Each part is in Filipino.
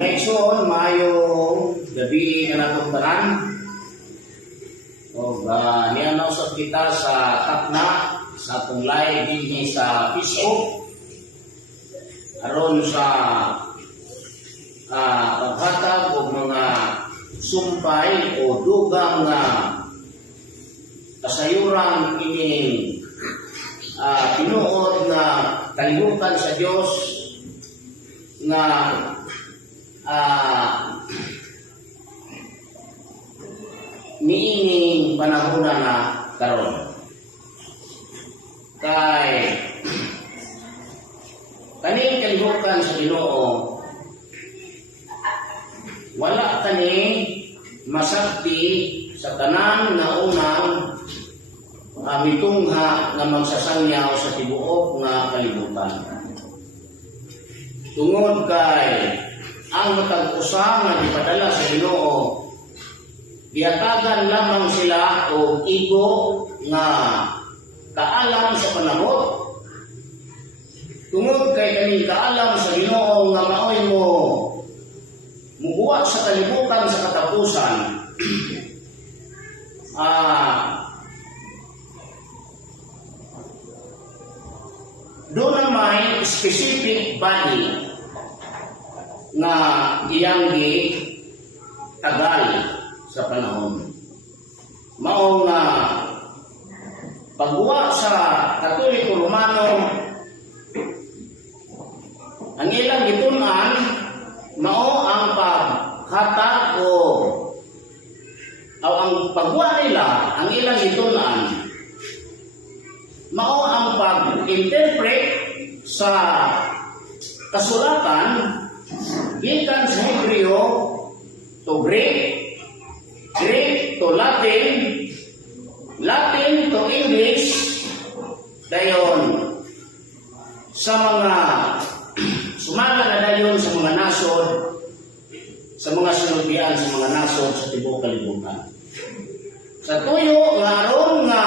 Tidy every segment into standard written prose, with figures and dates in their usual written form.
Ngayon, mayong gabi na natong tanan. Ni-announce kita sa takna sa atong live din sa Facebook aron sa paghatag o mga sumpay o dugang kasayuran kining tinuod na kalibutan sa Dios nga niining panahon na karon. Kay kaning kalibutan sa Ginoo wala kani masakti sa tanan na unang mitungha nga magsasangyaw sa tibuok nga kalibutan. Tungod kay ang matag-usa nga gipadala sa Ginoo, giatagan lamang sila og igo nga kaalam sa panahon. Tungod kay kaning kaalam sa Ginoo nga maoy mo mubuhat sa kalibutan sa katapusan, doon na may specific body na iyang tagal sa panahon. Mao nga pagbuwa sa Katoliko Romano, ang ilang gitunan mao ang paghatag o ang pagbuwa nila, ang ilang gitunan mao ang pag-interpret sa kasulatan gikan sa Hebreo to Greek, Greek to Latin, Latin to English, dayon sa mga sumaga na dayon sa mga nasod, sa mga sinubian sa mga nasod sa tibuok kalibutan. Sa tuyo nga aron nga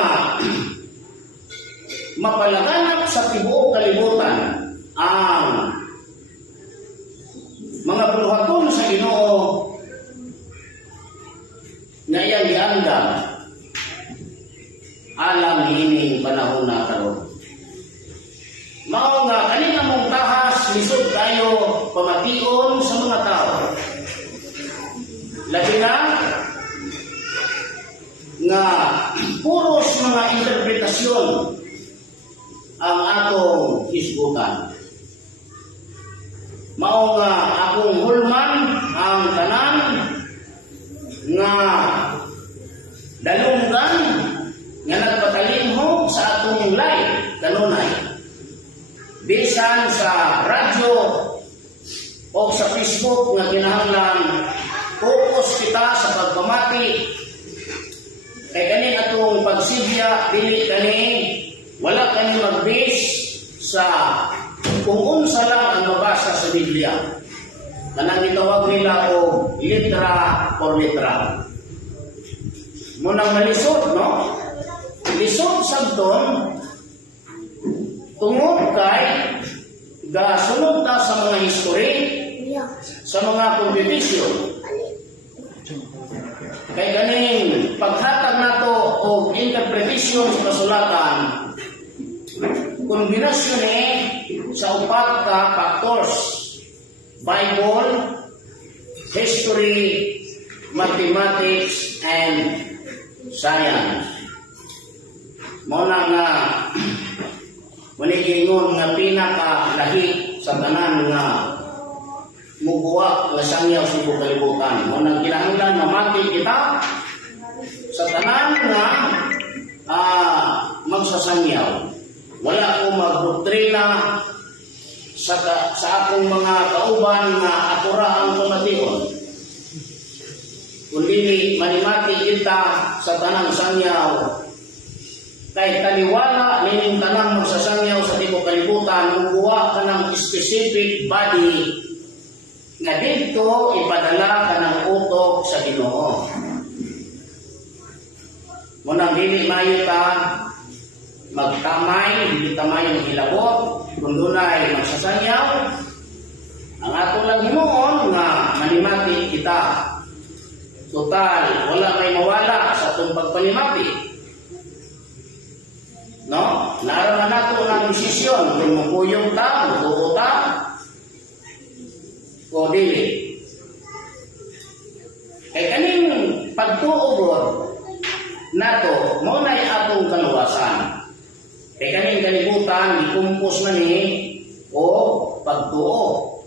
mapalaganap sa tibuok kalibutan ang mga buluhaton sa Ginoo na iyang giandam alam niining panahon na karon. Mao nga kanina mong tahas lisod kayo pamation sa mga tao. Labi na nga puros mga interpretasyon ang atong hisgutan. Mao nga akong hulman ang tanan nga dalunggan nga nagpatalimho sa atong live kanunay. Bisan sa radyo o sa Facebook nga kinahanglan focus kita sa pagpamati kay kani atong pagsibya dili kani wala kani mag-base sa kung unsa lang ang mabasa sa Biblia. Kanang gitawag nila o litra por litra. Munang malisod, no? Lisod sabton tungod kay gasunod ta sa mga history, sa mga kompetisyon. Kay ganing paghatag nato og interpretasyon sa kasulatan, kombinasyon sa upat ka factors: Bible, history, mathematics, and science. Muna nga manigingon nga pinakalahi sa tanan nga mubuwa nga sangyaw sa kalibutan. Muna kinahanglan mamati kita sa tanan nga magsasangyaw. Wala ko magdoktrina sa akong mga kauban nga akura ang pamation. Kundi manimati kita sa tanang sangyaw. Kay taliwala nining tanang magsasangyaw sa tibuok kalibutan, mubuwa ka ng specific body nga dito ipadala ka ng utok sa Ginoo. Munang dili mayo ta magtamay, dili tamay ang hilabot, kung dunay magsasangyaw, ang ato lang hinuon nga kita. Total, wala may mawala sa itong pagpanimati. No? Naroon na nato ng desisyon kung mukuyong ta, mutuo ta, o dili. Kaya kaning pagtuugod nato, maunay atong kaluwasan. Kaya kaning kalibutan, ikumpos na ni o pagtuo.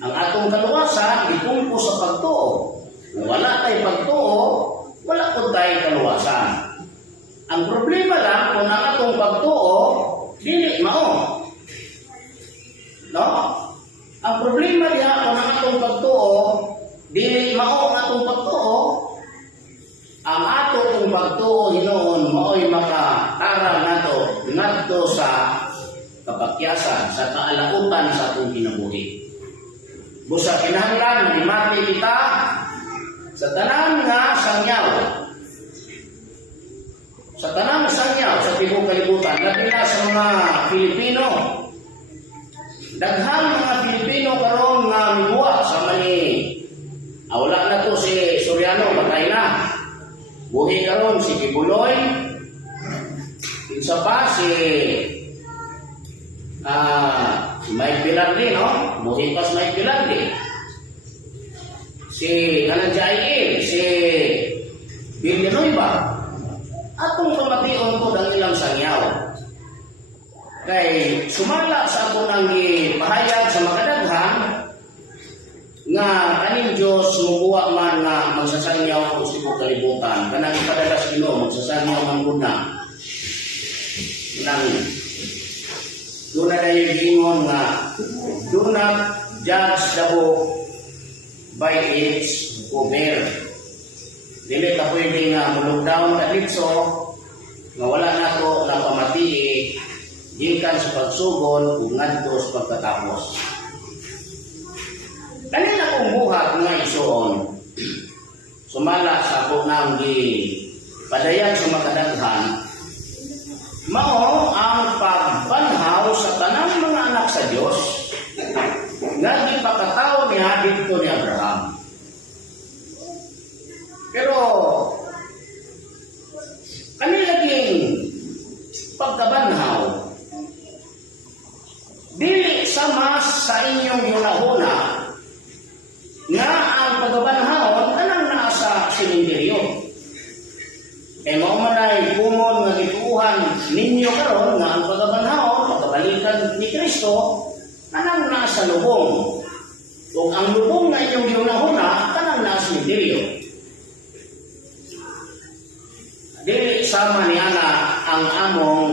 Ang atong kaluwasan, ikumpos sa pagtuo. Kung wala tayo pagtuo, wala po tayo kaluwasan. Ang problema lang, kung ang atong pagtuo, dili mao. No? Ang problema niya, kung ang atong pagtuo, dili mao ang atong pagtuo, ang atong pagtuo hinoon, mao'y makataral nato, ngadto sa kapakyasan, sa kaalautan sa atong kinabuhi. Busa kinahanglan, manimati kita, sa tanang nga sangyaw. Sa tanang sangyaw sa tibok kalibutan, labi na sa mga Pilipino. Daghang mga Pilipino karon nga mibuwa sa mani. Wala na to si Soriano, patay na. Buhi karon si Kibuloy. Isa pa si Mike Bilardi, no? Buhi pa si Mike Bilardi. Si Kanadjain, si Villanueva, atong pamation ko ng ilang sangyaw. Kay sumala sa ako nang ipahayag sa makadaghan nga kaning Diyos mubuwa man nga magsasangyaw ko sa kalibutan. Kanang ipadalas Ginoo magsasangyaw man gud na. Nang doon na yung gingon nga do not judge the book by its cover. Dili ka pwede nga mulugdaon ka dito nga wala na ko na pamatii gikan sa pagsugod ug ngadto sa pagkatapos. Kanina akong buhat nga isuon sumala sa ako nang padayan sa makadaghan mao ang pagbanhaw sa tanang mga anak sa Dios nga gipakataw niya dito ni Abraham. Pero kami laging pagkabanhaw dili sama sa inyong yunahuna nga ang pagkabanhawon anang nasa simenteryo. E mao man ay kumon nga gituuhan ninyo karon nga ang pagkabanhawon pagkabalikan ni Kristo kanang nasa lubong. Kung ang lubong na inyong yunahuna, kanang nasa simenteryo. Dili sama ni ana ang among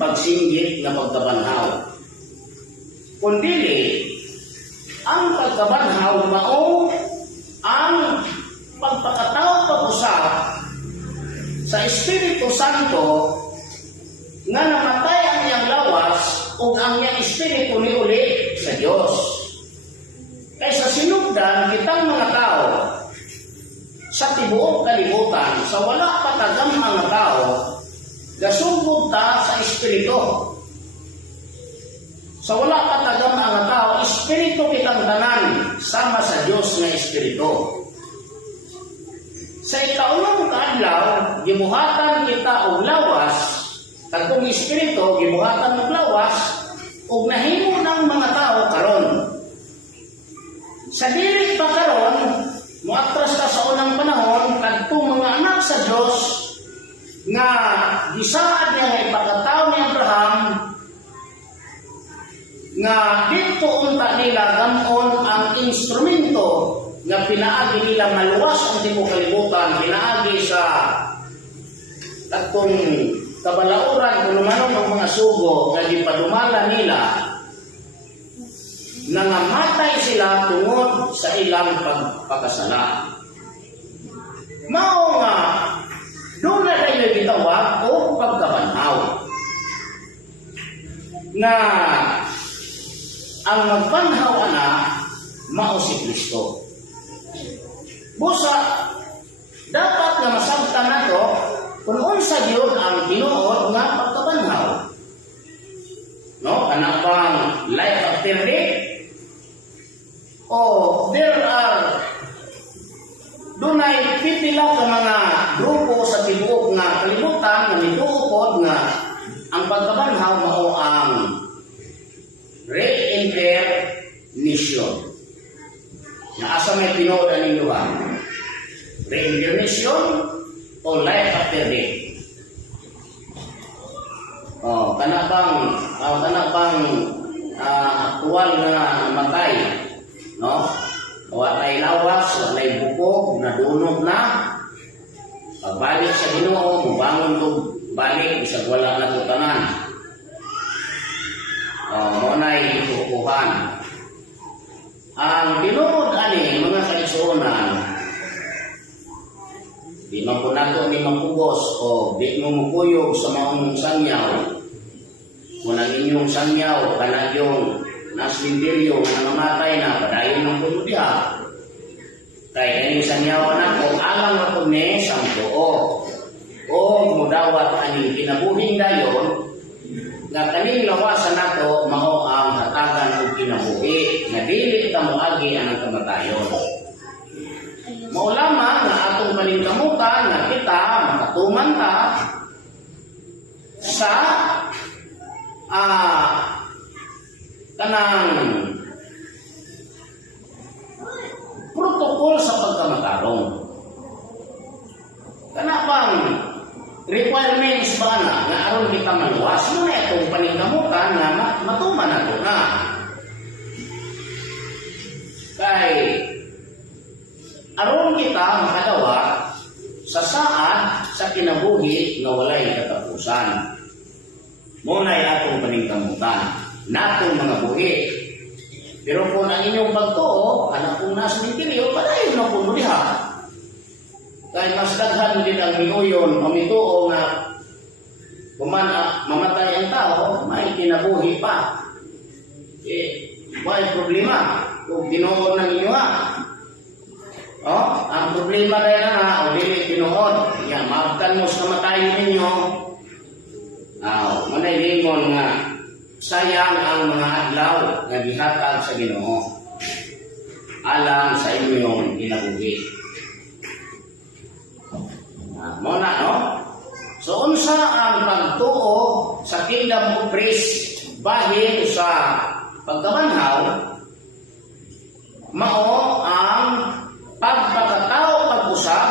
pagsinggit na pagkabanhaw. Kundili, ang pagkabanhaw mao ang pagpakatao pag-usap sa Espiritu Santo nga namatay ang iyang lawas ug ang iyang espiritu ni uli sa Dios. Kaysa sinugdan kitang mga tao sa tibuok kalibutan, sa wala patagamang nga tao, gasugod ta sa espiritu. Sa wala patagamang nga tao, espiritu kitang tanan sama sa Dios nga espiritu. Sa ikaulong kaadlaw, gibuhatan kita og lawas, kadtong espiritu gibuhatan og lawas ug nahimo ng mga tao karon. Sa dili pa karon, muatras ka sa unang panahon kadtong mga anak sa Dios nga gisaad niya nga ipakataw ni Abraham nga dito unta nila gamon ang instrumento nga pinaagi nila maluwas ang tibuok kalibutan, pinaagi sa kadtong kabalauran kung naman ng mga sugo nga gipadumala nila nangamatay sila tungod sa ilang pagpakasala. Mao nga doon na tayo gitawag o pagkabanhaw na ang magbanhaw na mao si Kristo. Busa dapat nga masabtan nato kung unsa gyud ang Ginoo nga pagkabanhaw. No, kana bang life after death? Oh, there are dunay pipila ka mga grupo sa tibuok nga kalibutan nga nituupod nga ang pagkabanhaw mao ang reincarnation. Na asa may tinuod aning duha? Reincarnation o life after death? Kana bang aktual na matay, no? Walay lawas, walay bukog, nadunog na. Pagbalik sa Ginoo, mubangon ko balik bisag wala na tutanan. Monay tukuhan. Ang tinuod ani mga kaigsuonan, di man po nato ni mapugos o di mo mukuyog sa maong sangyaw. Kung ang inyong sangyaw, kana yung nasindiryo nga namatay na, padayon ng puno diha. Kaya kaning sangyaw na kung alang na po ni sang tuo. O mudawat aning kinabuhing dayon, nga kaning lawasan nato mao ang hatagan og kinabuhi nga dili ta moagi ang kamatayon. Mao lamang nga atong paningkamutan nga kita makatuman ta sa kanang protokol sa pagkamatarong. Kana bang requirements ba na nga aron kita maluwas mo na itong paningkamutan nga matuman nato na. Kay aron kita makadawa sa saad sa kinabuhi nga walay katapusan. Muna'y atong paningkamutan natong mga buhi. Pero kung ang inyong pagtuo, anak kong nasa mintiryo, padayon na po diha. Kaya mas daghan din ang minuyon o mituo nga mamatay ang tao, may kinabuhi pa. May problema kung tinuod ng inyo ha. Ang problema rin na o dili tinuod. Yan, maabtan mo sa matayin ninyo. Manay lingon nga sayang ang mga adlaw nga gihatag sa Ginoo alang sa inyong kinabuhi. Muna, no? So, unsa ang pagtuo sa kingdom of Christ bahin sa pagkabanhaw, mao ang pagpakatao pag-usap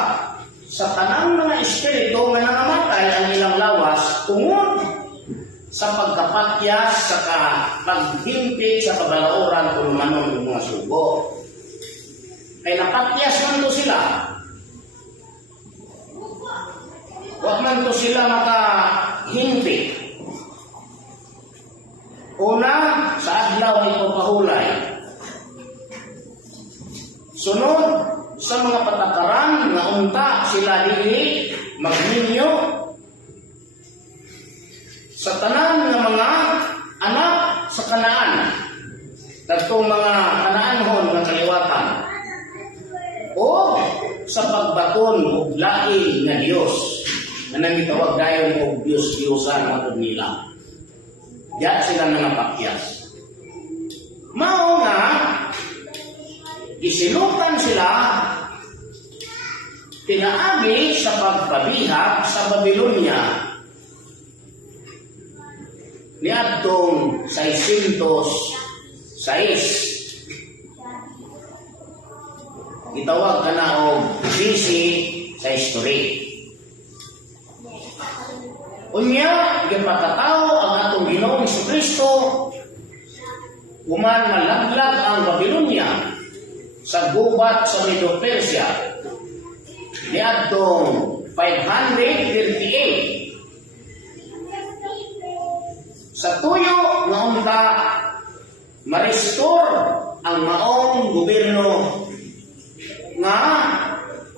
sa tanang mga espiritu nga nangamatay ang ilang lawas tungod sa pagkapakyas sa paghimpit sa kabalauran kung manon ng mga sugo. Kaya napakyas man to sila. Huwag man to sila makahimpit. Una, sa adlaw ay pagpahulay. Sunod, sa mga patakaran na unta sila dili magninyo sa tanan ng mga anak sa Kanaan, katong mga Kanaanhon ng kaliwatan, o sa pagbaton og lain nga Dios na nangitawag dayon og Dios-Diyosan matod nila. Diya sila mga pakyas. Mao nga isinutan sila tinaami sa pagpabihag sa Babylonia niadtong 606. Gitawag ka na og BC sa history. Unya, gipakatao ang atong Ginoong Jesucristo human malaglag ang Babylonia sa gubat sa Medo-Persia niadtong 538. Sa tuyo nga unta ma-restore ang maong gobyerno nga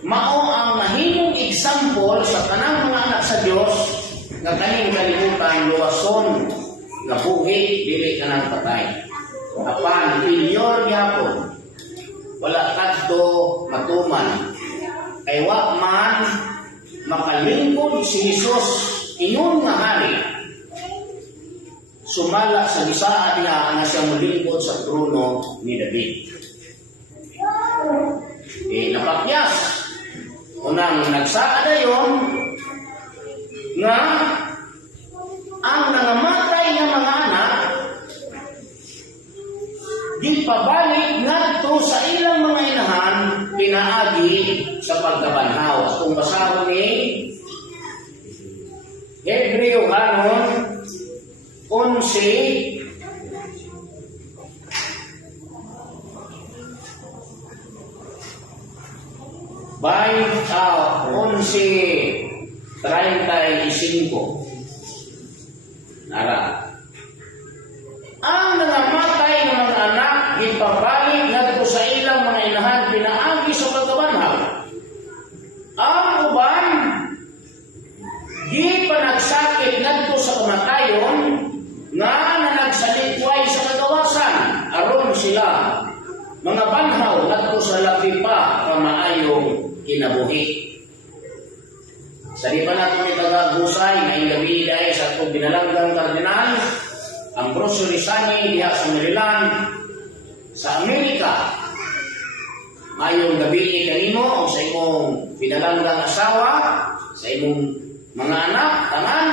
mao ang mahimong example sa tanang mga anak sa Dios nga kaning kalibutan luwason nga buhi dili kanang patay. Apan failure gyapon. Wala kadto matuman. Kay wa man makalingkod si Jesus ingon nga hari. Sumala sa bisaa niya nga siya mulingkod sa trono ni David. Napakyas ang nagsaa dayon nga ang nangamatay nga mga anak di pabalik ngadto sa ilang mga inahan pinaagi sa pagkabanhaw. Kung basahon ni Hebreo kanon 11 11:35. Nara. Ang nangamatay ng mga anak gipabalik ngadto sa ilang mga inahan pinaagi sa pagkabanhaw. Ang uban di panagsakit ngadto sa kamatayon nga nanagsalikway sa kagawasan aron sila mga banhaw ngadto sa labi pa kamaayong kinabuhi. Sa di pa natin itagagusay na gabi dahil sa itong binalanggang kardinal Ambrosio Rizani diha sa Maryland sa Amerika. Mayong gabi kanimo o sa imong binalanggang asawa, sa imong mga anak, tanan,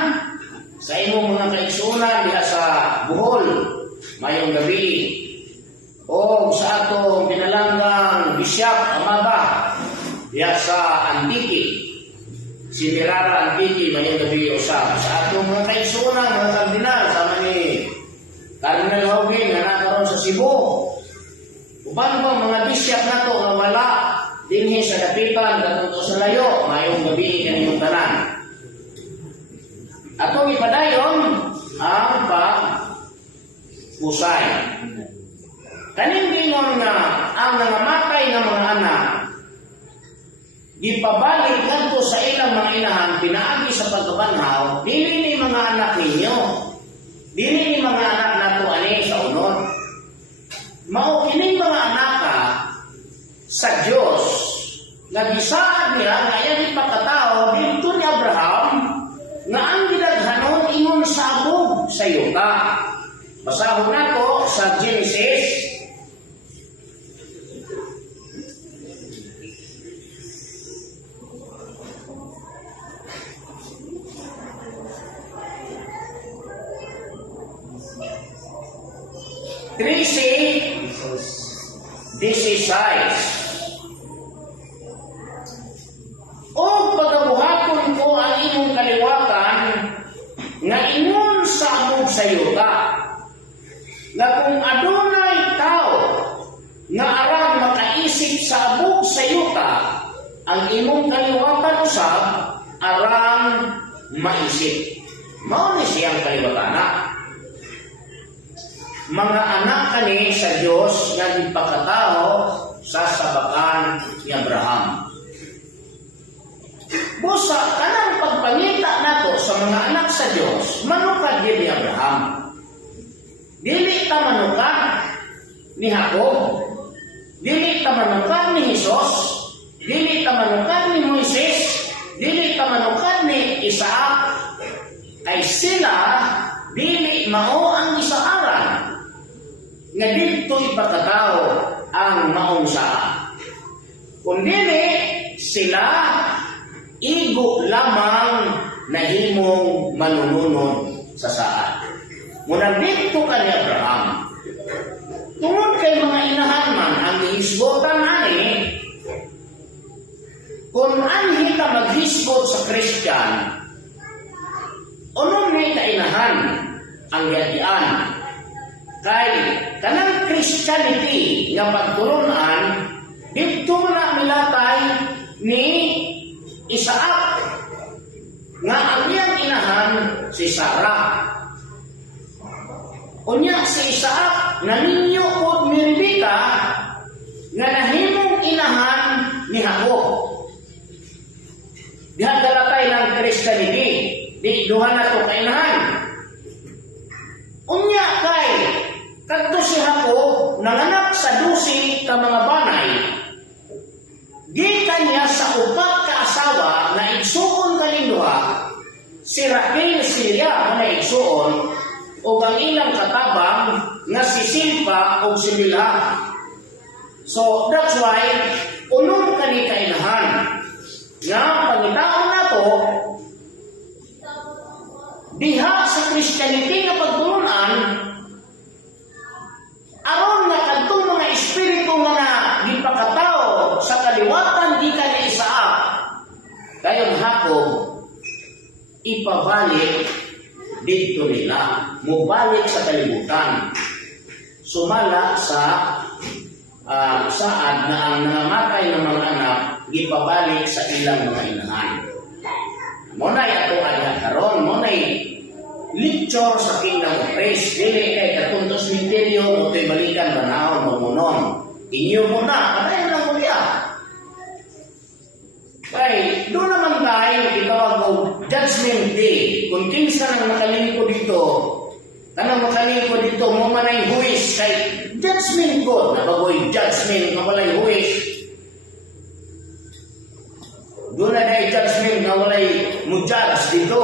sa imong mga kaigsuonan diha sa Bohol. Mayong gabi. O sa atong binalanggang Bishop Amaba diha sa Antique. Si Mirara Antique, mayong gabi usap. Sa atong mga kaigsuonan, mga kardinal, sama ni Cardinal Haugen, nga nakaroon sa Cebu. Uban pa mga bishop na to, nga wala, dinhi sa dapitan, katong sa layo, mayong gabi kanimong tanan. Atong ipadayon, ang pag-usay. Kaning gingon nga, ang nangamatay ng mga anak, gipabalik ngadto sa ilang mga inahan pinaagi sa pagkabanhaw, dili ni mga anak ninyo, dili ni mga anak nato ani sa unod. Mao kining mga anak sa Dios nga gisaad nila nga iya ipakatao dito ni Abraham nga ang gidaghanon ingon sa abog sa yuta. Basahon nato sa Genesis 13:16. O pagabuhaton ko ang imong kaliwatan nga ingon sa amog sa yuta, nga kung adunay tao nga arang makaisip sa abog sa yuta, ang imong kaliwatan usab arang maisip. Mao ni siyang kaliwatana. Mga anak kani sa Dios nga gipakatao sa sabakan ni Abraham. Busa kanang pagpangita nato sa mga anak sa Dios, manukad ni Abraham. Dili ta manukad ni Jacob, dili ta manukad ni Jesus, dili ta manukad ni Moises, dili ta manukad ni Isaac. Kay sila dili mao ang isaaran nga dito ipakatao ang maong saa. Kundili sila igo lamang nahimong manununod sa saan. Muna dito ka ni Abraham. Tungod kay mga inahan man ang ihisgotan ani, kung anhi ka maghisgot sa Christian, unong may kainahan ang yadian. Kay kanang Christianity nga pagtulunan dito na milatay ni Isaac nga ang iyang inahan si Sarah. Unya si Isaac naninyo pod ni Rebecca nga nahimong inahan ni Jacob. Diha dalatay ng Christianity, di duha na to kainahan. Unya kay kadto si Jacob nanganak sa 12 ka mga banay. Di kanya sa upat ka asawa na igsuon kalinduha, si Raquel Silia na igsuon o ang ilang katabang na si Silpa o si Bilha. So that's why unong kani kainahan nga pangitaon nato diha sa Christianity nga pagtulunan aron nga kadtong mga espiritu nga gipakatao sa kaliwatan di ka na isaa dayon hakog ipabalik dito nila mubalik sa kalibutan sumala sa saad na ang nangamatay ng mga anak gipabalik sa ilang mga inahan. Munay ato adha karon munay lecture sa Kingdom of Christ dili kay katuntos ministeryo mo tay balikan banahon mamunon inyo muna patay lang mo diya kay doon naman tayo gitawag og judgment day kung kinsa nang makalingkod dito kanang makalingkod dito mo manay huwis kay judgment God na bagoy judgment na walay huwis doon na day judgment na walay mo judge dito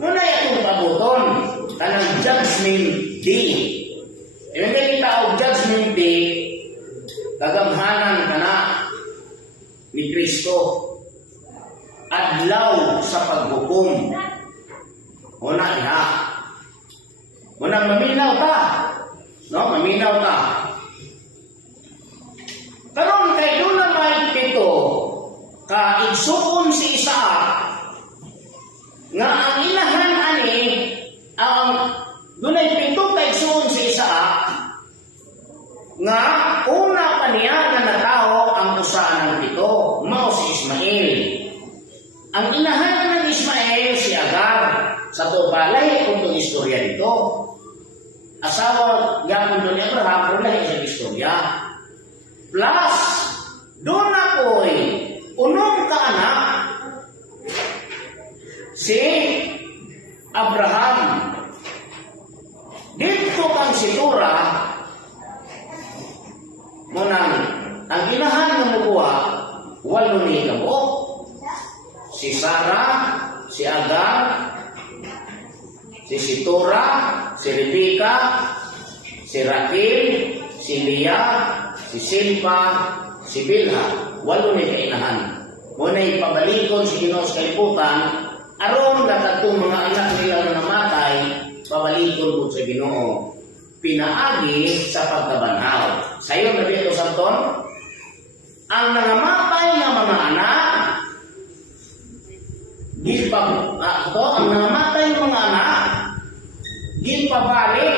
muna itong pabuton kanang judgment day yung may tao judgment day kagamhanan ka na ni Kristo adlaw sa paghukom muna iha muna maminaw ta no maminaw ta karon kay doon na may pito ka igsuon si Isaac nga ang ilahan ani ang dunay pito ka igsuon si Isaac nga una pa niya nga nataho ang usa ng pito mao si Ismael ang inahan ng Ismael si Agar sa tubalay kung itong istorya dito asawa gapon doon ni Abraham pero lahi sa istorya plus doon ako'y unong kaanak si Abraham dito kang si Tura munang ang inahan ng mukuha walo ni Gabo si Sarah si Agar si Tura si Rebecca si Raquel si Leah si Silpa si Bilha walo ni kainahan muna ipabalikon si Ginoo sa kalibutan aron nakatong mga anak nila na namatay pabalikon po sa Ginoo pinaagi sa pagkabanhaw sayo na dito Santon ang nangamatay na mga anak ang nangamatay ng mga anak gipabalik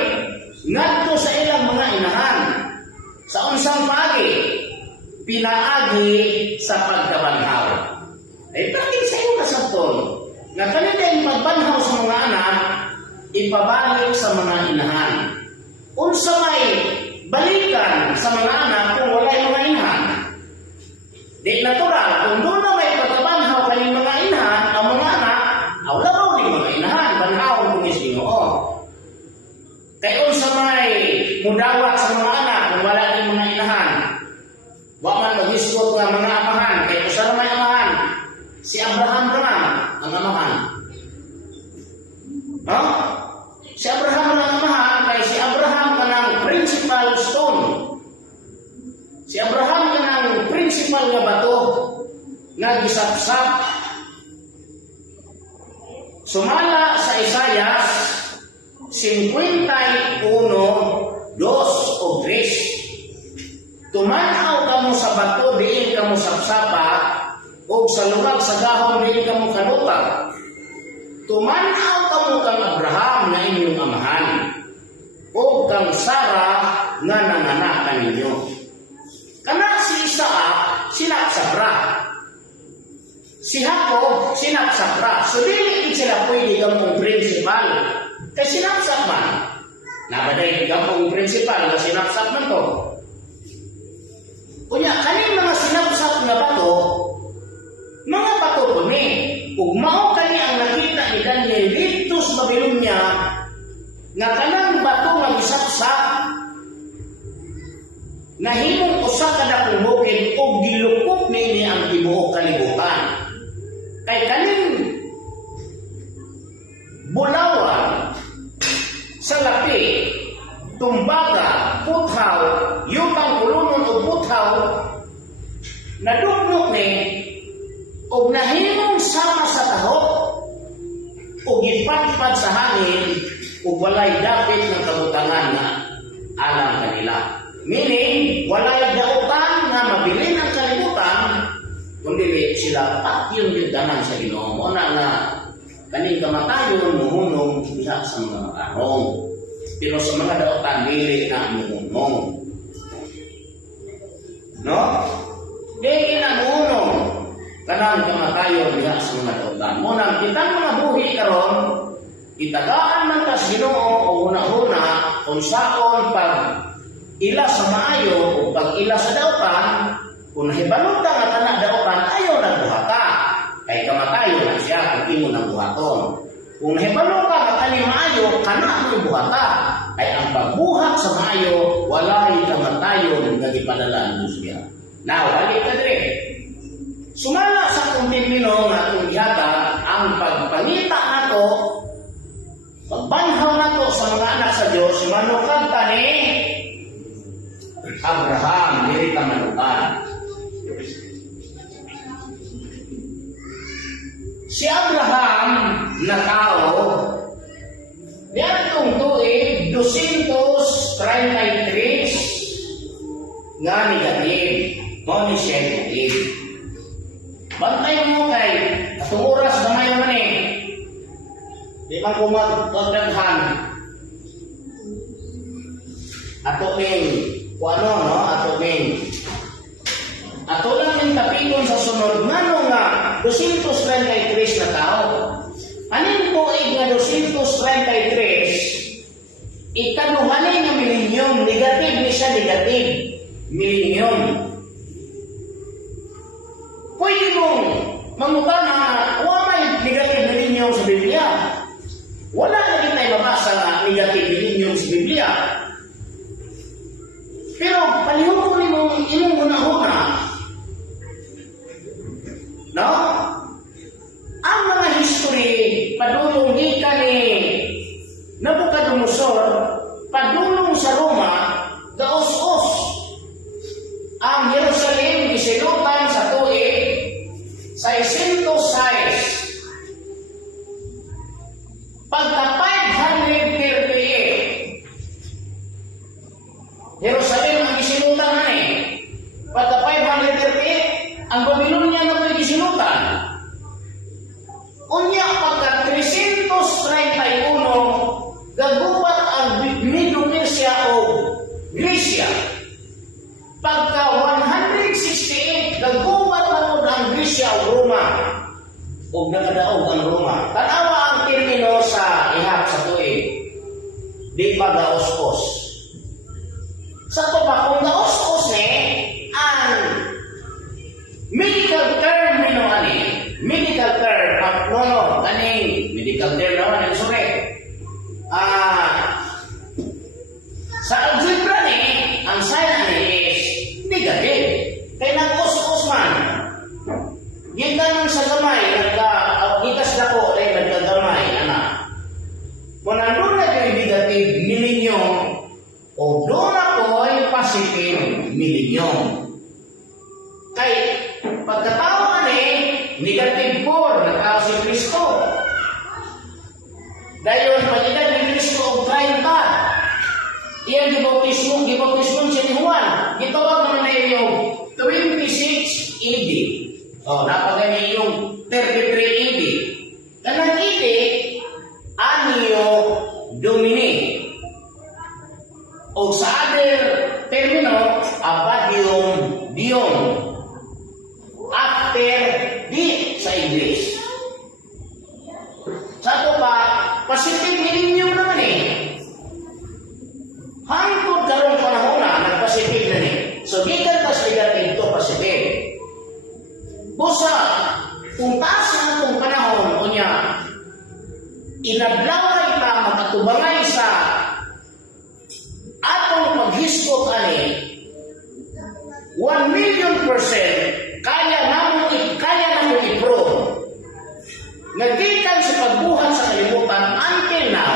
ngadto sa ilang mga inahan sa unsang pagi pinaagi sa pagkabanhaw ay bakit sa iyo nasabton nga kanila yung pagbanhaw sa mga anak ipabalik sa mga inahan unsa may balikan sa mga anak kung wala yung mga inahan di natural kung doon na may pagkabanhaw kanyang mga inahan ang mga anak wala raw yung mga inahan banhawon kung Ginoo kay unsa may mudawat sa mga anak kung wala yung mga inahan wa man mag-iskot nga mga amahan kay usa may amahan si Abraham ra ang amahan no si Abraham ang amahan kay si Abraham kanang principal stone si Abraham kanang principal nga bato nga gisapsap sumala sa Isaias 51:2 o 3 tumanaw kamo sa bato diin kamo sapsapa o sa lungag sa gahon diin kamo kanutag tumanaw kamo kang Abraham na inyong amahan o kang Sarah nga nanganakan ninyo kana si Isaac sinapsapra si Jacob sinapsapra so dili sila pwede gamong principal kasi sinapsap man nabaday gamong principal na sinapsap man to kunya kaning mga sinapsap na bato mga bato po ni ug mao kani ang nakita ni Daniel dito sa Babylonia nga kanang bato nga gisapsap nahimong usa ka dakong bukid ug gilukop niini ang tibuok kalibutan kay kaning bulawan sa laki tumbaga puthaw yutang kulunon o puthaw nadugnog ni ug nahimong sama sa taho ug gipatpat sa hangin ug walay dapit ng kabutangan nga alang kanila. Meaning, walay dautan nga mabilin ang kalibutan kundi sila patyon din tanan sa Ginoo. Una nga kaning kamatayon muhunong diha sa mga matarong. Pero sa mga dautan dili na muhunong. No? Dili na muhunong kanang kamatayon diha sa mga dautan. Munang kitang mga buhi karon itagaan man ta sa Ginoo o una-una kung saon pag ila sa maayo o pag ila sa dautan, kung nahibalot nga kana dautan ayaw nagbuhata. Kay kamatayon na siya kung imo nang buhaton. Kung nahibalot ka kani maayo kana mo buhata. Kay ang pagbuhat sa maayo walay kamatayon nga gipadala ng siya. Now, balik ka dire. Sumala sa kumpimino nga itong yata ang pagpangita nato, pagbanhaw nato sa mga anak sa Diyos, manukad ta ni Abraham, diri ta manukad. Si Abraham na tao, diatong tuig 233 nga negative, mo ni siya negative. Bantay mo kay atong oras gamay man eh. Di man ko magdaghan. Ato ning kuano no, ato ning ato lang ning tapikon sa sunod ngano nga 233 na tao. Anin po nga 233 ikaduhanin nga millennium, negative ni siya, negative millennium. Pwede mong mamutan na wala negative millennium sa Biblia. Wala na kita mabasa na negative millennium sa Biblia. Pero palihog mo imong una-una. No? Ang mga history padulong gikan ni Nabucodonosor padulong sa Roma gaos-os ang Jerusalem gisilutan sa tuig 606 pagka 538 Jerusalem ang gisilutan na pagka 538 ang Babylonia na may gisilutan unya pagka 331 gagubat ang Medo Persia o Grecia. Pagka 168 gagubat na ang Grecia o Roma o nakadaog ang Roma. Tanawa ang termino sa ihap sa tuig. Di pa gaos-os. Sa to ba kung gaos-os ang medical term medical term kaning medical term naman sorry. Sa algebra ang sign is negative. Kaya nag-us-us man. Gikan sa gamay, gikas na ko, nagkagamay, anak. Kung nandun na yung negative millennium, o doon ako ay positive millennium. Kaya pagkataon negative 4, nagkao si Kristo. Dahil pag-edad ni Kristo o 30, iyan gibautismo siya ni Juan. Gitawag naman na yung 26 AD. Napagani yung 33 AD. Kanang AD, Anio Domini. O sa other termino, Abadium Dion. After di sa English. Sa ito pa, positive millennium naman hangtod karong panahon na nagpositive na So, gikan tas negative to positive. Busa, kung taas na itong panahon, inadlaway pa makatubangay sa atong paghiskot 1,000,000% kaya naman i-prove. Nagkikan sa pagbuhat sa kalimutan until now,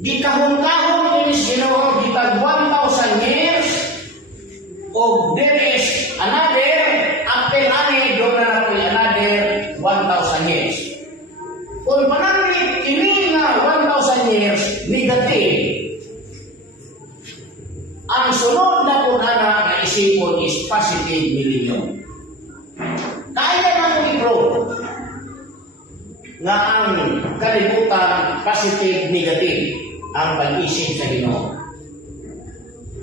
gikahon-kahon ini Ginoo gitag 1,000 years o there is another after doon na po another negative. Ang sunod na kunana na isipon is positive millennium. Kaya naman i-prove nga ang kalibutan positive, negative ang pag-isip sa Ginoo.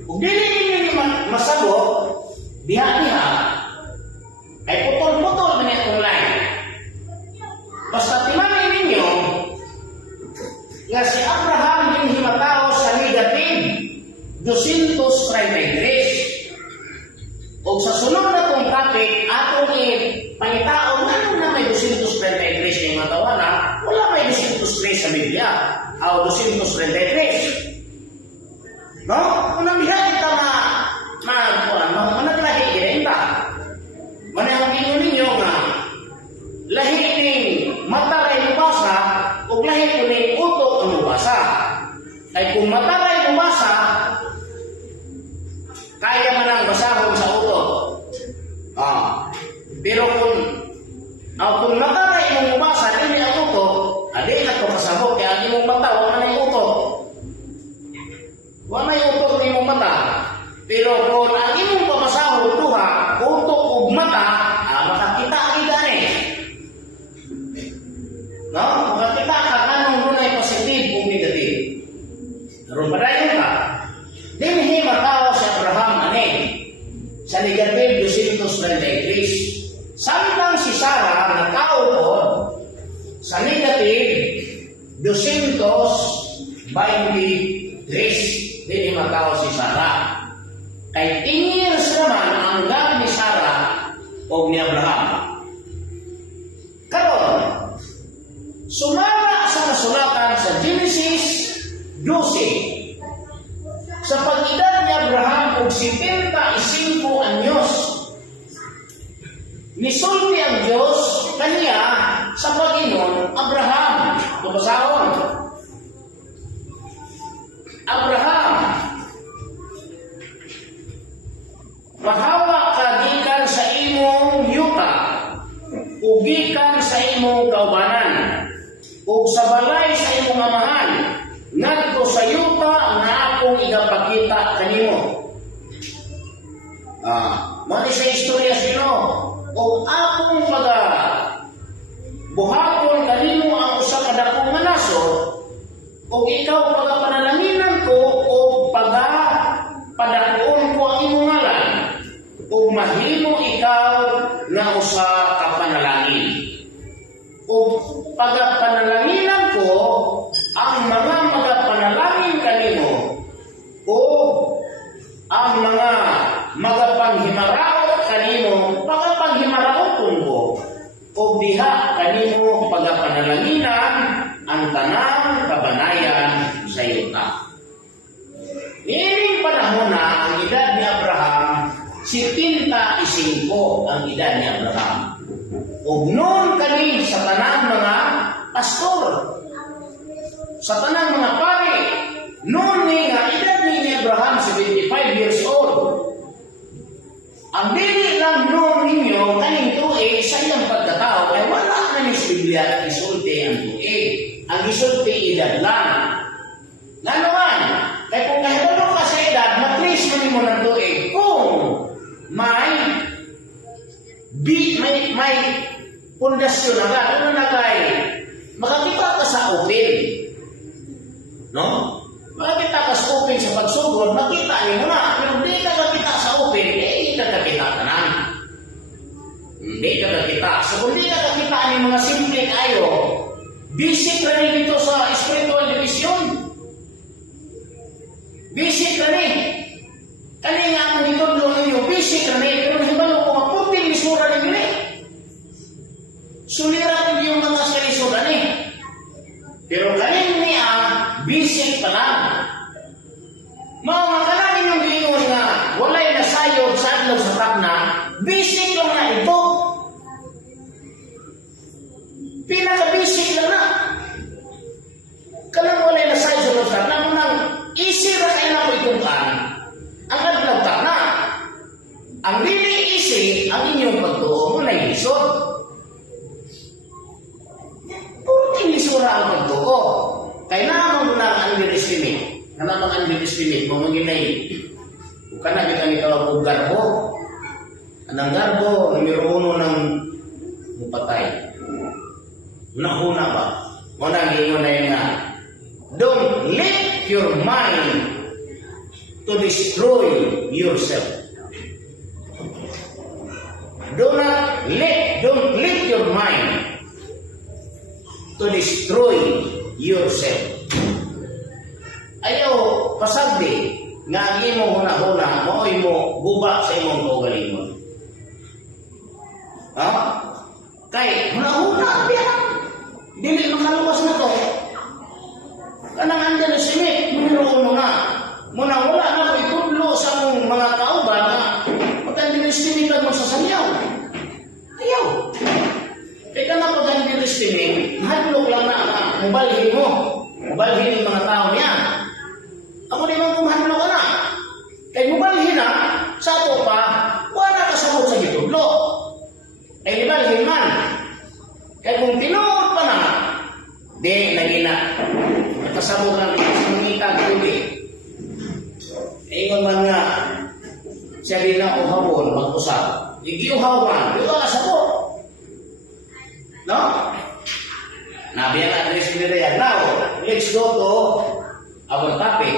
Kung dili ninyo masabot, diha-diha, ay putol-putol na itong line. Basta timanin ninyo, nga si Abraham din himatao sa negative 233. O sa sunod na itong topic, atong pangitaon, ano na may 233 na matawa na, wala may 203 sa Biblia. O 233. No? Kung nabihan kita managlahi irenta. Manahangin ninyo nga, lahi ning mataray mubasa, o lahi ko ning utok ang mubasa. Ay kung mataray mubasa, kaya man ang basahon sa utok. Pero kung mataray mong mubasa, hindi ang utok, adi na ito kasabot, kaya hindi mong mata, wala na yung utok. Wala na yung utok na yung mata. Pero kung ang imong pamasahon duha, utok ug mata, makakita ang igani. No? Makakita ka anong dunay positive o negative. Pero padayon ka, dinhi matao si Abraham ani sa negative 233. Samtang si Sarah nagkao po sa negative 223. Dinhi matao si Sarah. Kay 10 years naman ang gap ni Sarah o ni Abraham. Karon, sumara sa kasulatan sa Genesis 12. Sa pag-edad ni Abraham og 75 anyos, nisulti ang Diyos kaniya sa Panginoon Abraham. Tubasahon. Abraham, mahawa ka gikan sa imong yuta, ug gikan sa imong kaubanan, ug sa balay sa imong amahan, ngadto sa yuta nga akong igapakita kanimo. Mali sa istorya sino, ug akong buhaton kanimo ang usa ka dakong manasod, ug ikaw pagapanalangin ko ug padakuon ko ang imong ngalan, ug mahimo ikaw na usa ka panalangin. Ug pagapanalangin ko ang mga magapanalangin kanimo o ang mga magapanghimaraot kanimo pagapanghimaraoton ko, ug diha kanimo pagapanalangin ang tanang kabanayan sa yuta. Ining panahon na ang edad ni Abraham, 75 ang edad ni Abraham. Ug noon kani sa tanang mga pastor, sa tanang mga pari, noon ni nga edad ni Abraham 75 years old. Ang dili lang noon ninyo kaning tuig sa iyang pagkatao kay wala na ni sa Biblia at isulti ang tuig. Ang isulti edad lang. Nanuman, kay kung kahibalo ka sa edad, matris mo ng tuig. Kung may pundasyon agad, ano na kay makakita ka sa open. No? Makakita ka sa open sa pagsugod, makita niyo na. Pero hindi ka makita sa open, hindi ka kakita ka na. Hindi ka kakita. So kung hindi ka kakita ng mga simple kayo, basic na rin dito sa spiritual division. Basic na rin. Kani nga ang hitodlo ninyo, basic na rin. Pero nahibalo ko, maputing isura ninyo rin. Suliran ninyo yung mga salisura rin. Pero kanin niya, basic pa lang. Mga kalangin yung gilingon nga, walay nasayod sa adlaw sa tapna, basic lang na ito. Pinaka-basic lang na. Kalang walay nasayod sa adlaw sa tapna, nang easy ra kayo na po itong ang adlaw tapna. Ang really easy, ang inyong pagtuo mo na ilisod. Puro tinisura ang pagtuo. Kaya naman mo na ang underestimate Kana bang estimate mo maginay. Kana kita ni kalabog garbo. Anang garbo numero 1 ng mupatay. Nahuna ba? Muna gingon na yun nga. Don't let your mind to destroy yourself. Don't let your mind to destroy yourself. Ayaw pasagdi nga imo huna-huna mo imo guba sa imong kaugalingon. Ha? Kay huna-huna biya. Dili makaluwas na to. Kanang andyan na simit, numero 1 na. Muna wala na ko itudlo sa mong mga kauban na pagka-estimate lang mo sa sanyaw. Ayaw. Kaya ka na pagka-estimate, mahadlok lang na mubalhin mo. Mubalhin yung mga tao niya. Ako di man kumahadlok ka na. Kaya mubalhin na, sa ato pa, wala kasabot sa gitudlo. Kaya mubalhin man. Kaya kung tinuod pa na, di lagi na. Kasabot lang sa mga tuli. Ingon man nga, siya din na uhawon, mag-usap. Igiuhawan, ito ka sabot. No? Nabiyan na address nila yan. Now, let's go to our topic.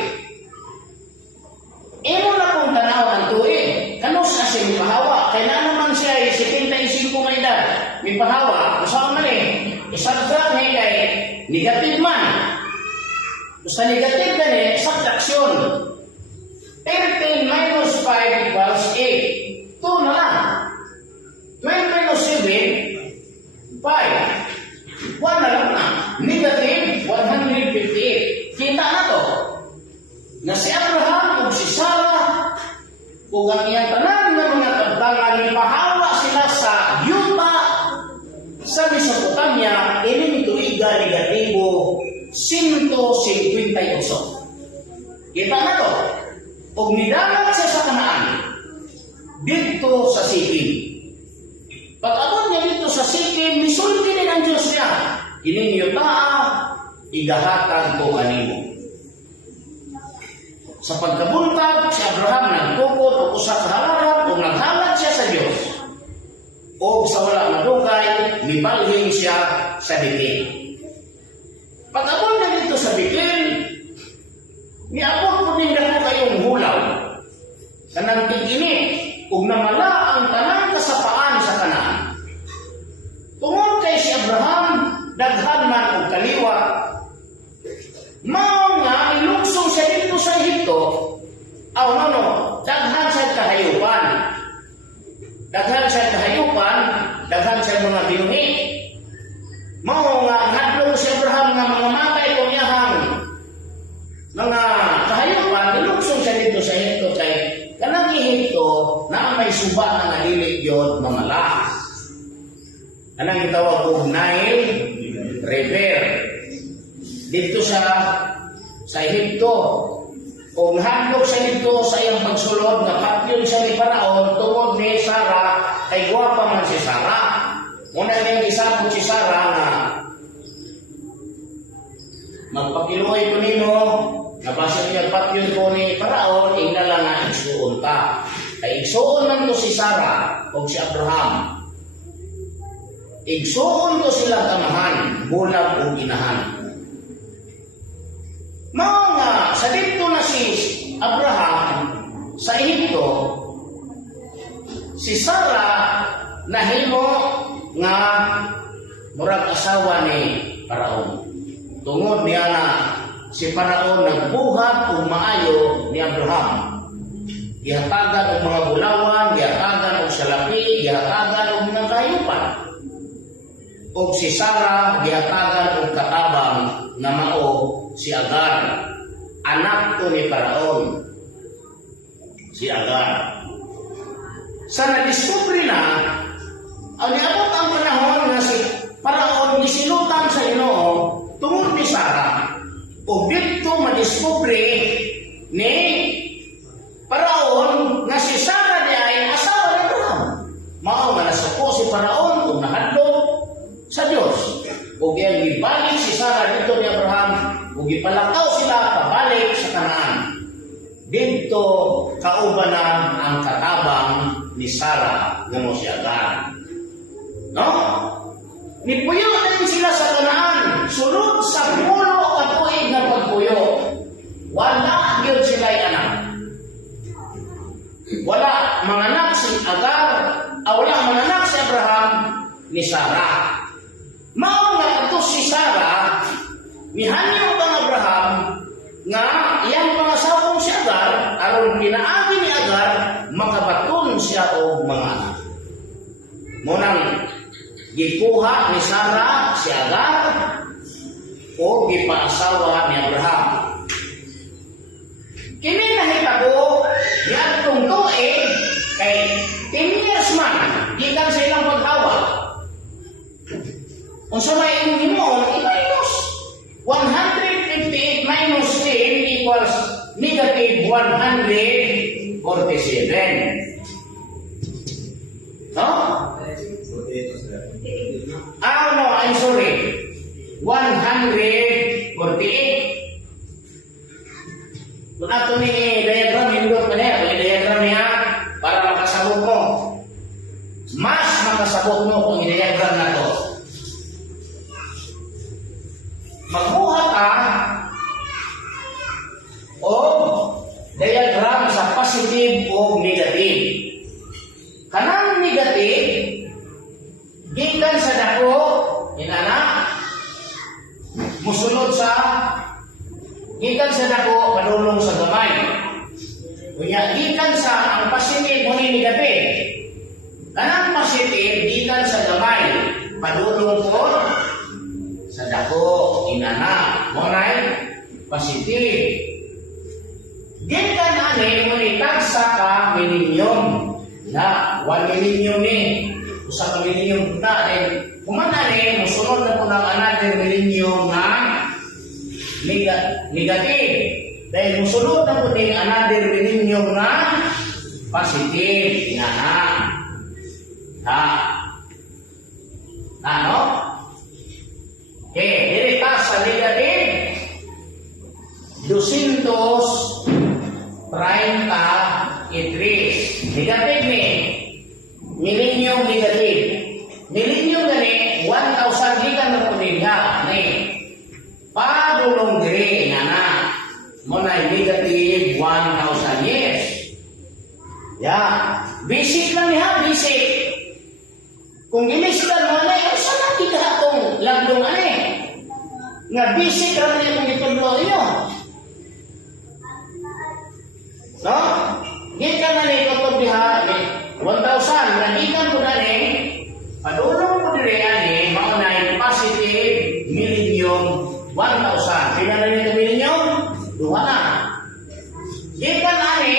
Imo na kung tanaw ng tuig. Kanus na siya mipahawa. Kaya na naman siya ay 75 na edad. Mipahawa. Masama man isagsak niya kay negative man. Sa negative na subtraction. 13 minus 5 equals 8. 2 na lang. 12 minus 7, 5. 1 na lang na. Negative 158. Kita na to. Na si Abraham o si Sarah kung ang iyang tanan na mga kabdangan ipahawa sila sa yuta sa Mesopotamia, inimituiga negatibo 158. Kita na to. Kung nidagat siya sa Kanaan, dito sa Sikim. Pag-abot niya dito sa Sikim, misulti din ang Diyos niya. Ining yutaa, igahatag ko kanimo. Sa pagkabuntag, si Abraham nagtukod o usa sa halarap o naghalat siya sa Diyos. O sa wala madugay, mibalhin siya sa bitin. Pag-abot niya dito sa bitin, niabot po din ako kayong hulaw. Kanang tiginit, ug namala ang tanang kasapaan sa Kanaan. Tungod kay si Abraham, daghan man og kaliwa. Mao nga ilugsong siya dito sa Ehipto. Daghan siya kahayupan. Daghan siya kahayupan, daghan siya mga binuhi. Mao nga hadlong si Abraham nga mga matay kung yahang mga kahayupan, ilugsong siya dito sa Ehipto kay kanang Ehipto na may suba nga dili gyud mamala. Anang gitawag og Nile River. Dito sa Ehipto. Kung hadlok siya dito sa iyang pagsulod nga patyon siya ni Paraon tungod ni Sarah kay gwapa man si Sarah. Muna niyang isabot si Sarah na magpakiluoy ko nino, nabasa niya patyon ko ni Paraon, ina lang nga igsuon ta. Kay igsuon man to si Sarah o si Abraham. Igsuon to sila kamahan, bulag o inahan. Mao nga, sa dito na si Abraham sa Ehipto, si Sarah nahimo nga murag asawa ni Paraon. Tungod niya na si Paraon nagbuhat o maayo ni Abraham. Gihatagan og mga bulawan, gihatagan og salapi, gihatagan og mga kahayupan. Og si Sarah gihatagan og katabang nga mao si Agar, anak ko ni Paraon. Si Agar. Sa nadiskubre na, ang niabot ang panahon na si Paraon gisilutan sa Ginoo tungod ni Sarah. O dito madiskubre ni Paraon nga si Sarah di ay asawa ni Abraham. Mao nga nasuko si Paraon kung nahadlok sa Diyos. O giyang gibalik si Sarah dito ni Abraham, o gipalakaw sila pabalik sa Kanaan. kauban na ang katabang ni Sarah nga mo si Agar. No? Nipuyo din sila sa Kanaan, sulod sa 10 ka tuig na pagpuyo. Wala gyud sila anak. Wala manganak si Agar, wala manganak si Abraham ni Sarah. Mao nga ito si Sarah, mihanyo pang Abraham nga iyang pangasawang si Agar, aron pinaagi ni Agar, makabaton siya og mga anak. Munang gikuha ni Sarah si Agar o gipaasawa ni Abraham. Kini nahitabo ni adtong tuig kay 10 years man gikan sa ilang paghawa. Unsa may imong i-minus 158 minus 10 equals negative 147. No? No, I'm sorry. 148. Kung ato ni diagram, hindot mo niya. Kung diagram niya, para makasabot mo. Mas makasabot mo kung i-diagram na to. Magbuhat ka o diagram sa positive o negative. Kanang negative, gikan sa dako, inana, musunod sa gikan sa dako, padulong sa gamay. Kunya, gikan sa ang positive mo ni negative. Kanang positive, gikan sa gamay, padulong po sa dako, inana, monay, positive. Gikan ani mo ni tagsa ka millennium. Na, 1 millennium ni. Usa ka millennium na. Kumana ni, musunod na po ng another millennium na negative. Dahil musunod na po din another millennium na positive. Inana. No? Okay, dito sa negative. 233. Negative ni. Millennium negative. Millennium gani 1,000 gikan na po niya. Padulong diri na. Muna negative 1,000 years. Basic lang niya, basic. Kung ginistan mo na, saan kita itong lagdong nga basic lang niya kung itulong niyo. No? Gikan na ni kutub diha 1,000 nagikan ko na ni padulong ko diri ani maunay positive millennium 1,000. Pila na ni millennium? 2 na. Gikan na ni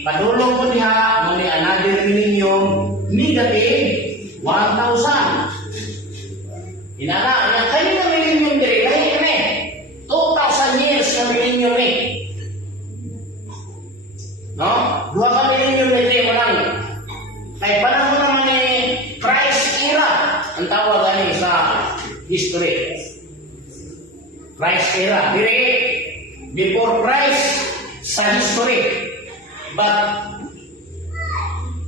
padulong ko diha muli another millennium negative 1,000. Inana ang kayo na millennium diri lahi kami 2,000 years na millennium ni. No? 2 ka millennium ni mo lang. Kay panahon naman ni Christ era ang tawag ani sa history. Christ era. Diri before Christ sa history. But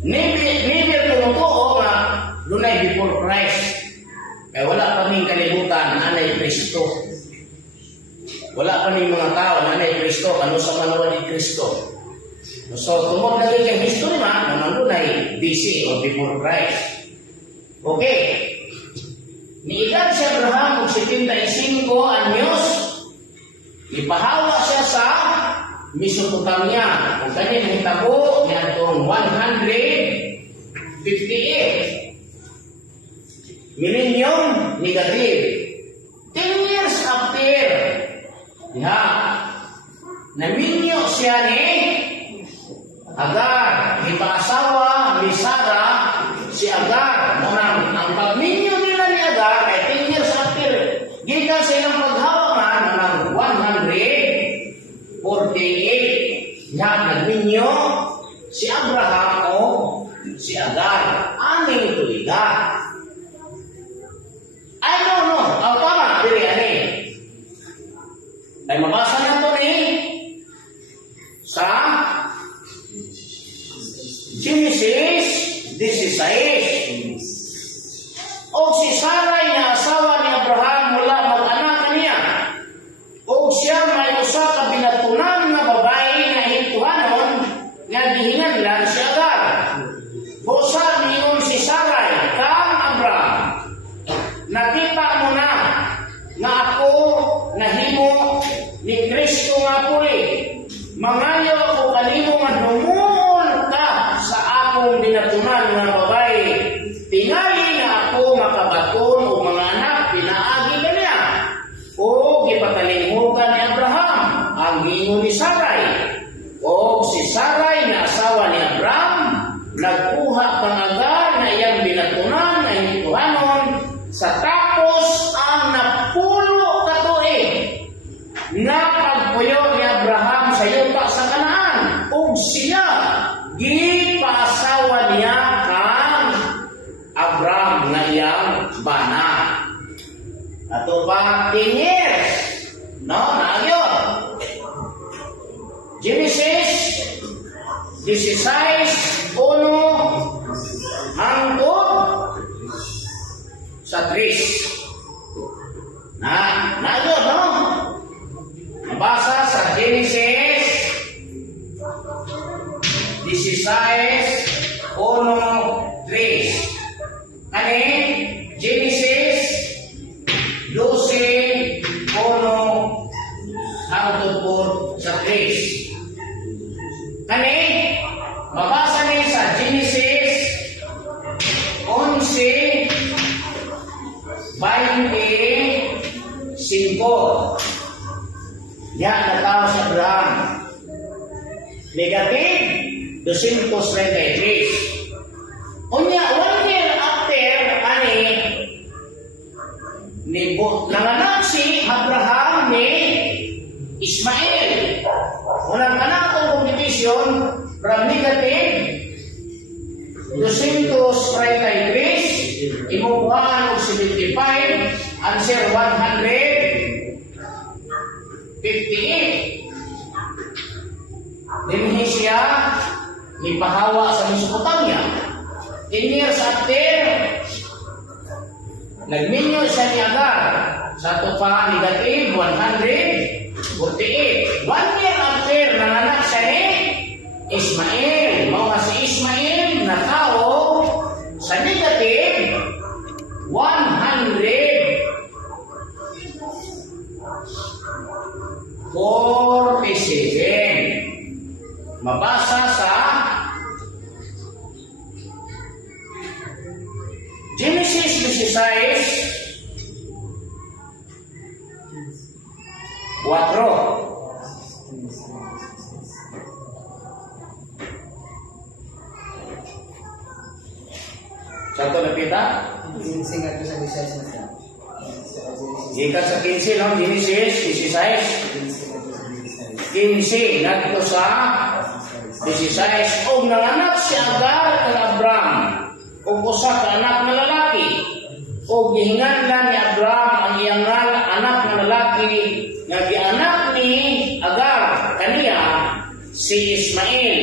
never tumutuo nga dunay before Christ. Kaya wala pa ning kalibutan na anay Kristo. Wala pa ning mga tao na anay Kristo. Ano sa manawa ni Kristo? So, tungkol na rin yung history na nandunay BC or before Christ. Okay. Niedad si Abraham kung 75 anyos, ipahawa siya sa Mesopotamia. Kung kanya nahitabo, niya itong 158. Millennium negative. 10 years after, naminyo siya ni Agar, ipaasawa ni Sarah si Agar. Munang ang pagminyo nila ni Agar ay 10 years after. Gikan sa ilang paghawangan ng 148. Nagminyo si Abraham o si Agar. Aning tuliga. I don't know. Ang tama, dili ani. Ay mabasa na ito ni sa 16. O si Sarai nga asawa ni Abraham wala mag-anak kaniya. O siya may usa ka binatunan nga babae nga hituhanon nga gihinganlan si Agar. Busa niyon si Sarai kang Abraham. Nakita mo na nga ako nahimo ni Kristo nga puli. Mangayo ako kanimo nga dumul ka sa akong binatunan nga babae. Tingali na ako makabaton o mga anak pinaagi kaniya. O gipatalinghugan ni Abraham ang gingon ni Sarai. O si Sarai nga asawa ni Abraham nagkuha kang Agar na iyang binatunan na hituhanon sa tapos ang napulo ka tuig nga pagpuyo ni Abraham sa yuta sa Kanaan. Ug siya gipasawa niya kang Abraham nga iyang bana. Ato pa 10 years. No, naagyon. Genesis 16:1 hangtod sa 3. Naagyon, no? Mabasa sa Genesis 16:1-3. Kani Genesis 12:1 hangtod po sa 3. Kani mabasa ni sa Genesis 11:25. Yan na tao sa Abraham. Negative 233. Unya 1 year after ani nanganak si Abraham ni Ismael. Unang anak ang competition from negative 233 imubuhaan og 75 answer 158. Dinhi siya ipahawa sa Mesopotamia. 10 years after nagminyo siya ni Agar sa tupa negative 148. 1 year after nanganak siya ni Ismael. Mao nga si Ismael na tao sa negative 147. Mabasa sa Genesis 16:4. Satu napita? Singat ko sa Genesis na siya. Jika sa 15 no Genesis 16 ngadto sa 16 og nanganak si Agar kang Abraham og usa ka anak nga lalaki og gihinganlan ni Abraham ang iyang anak nga lalaki nga gianak ni Agar kaniya si Ismael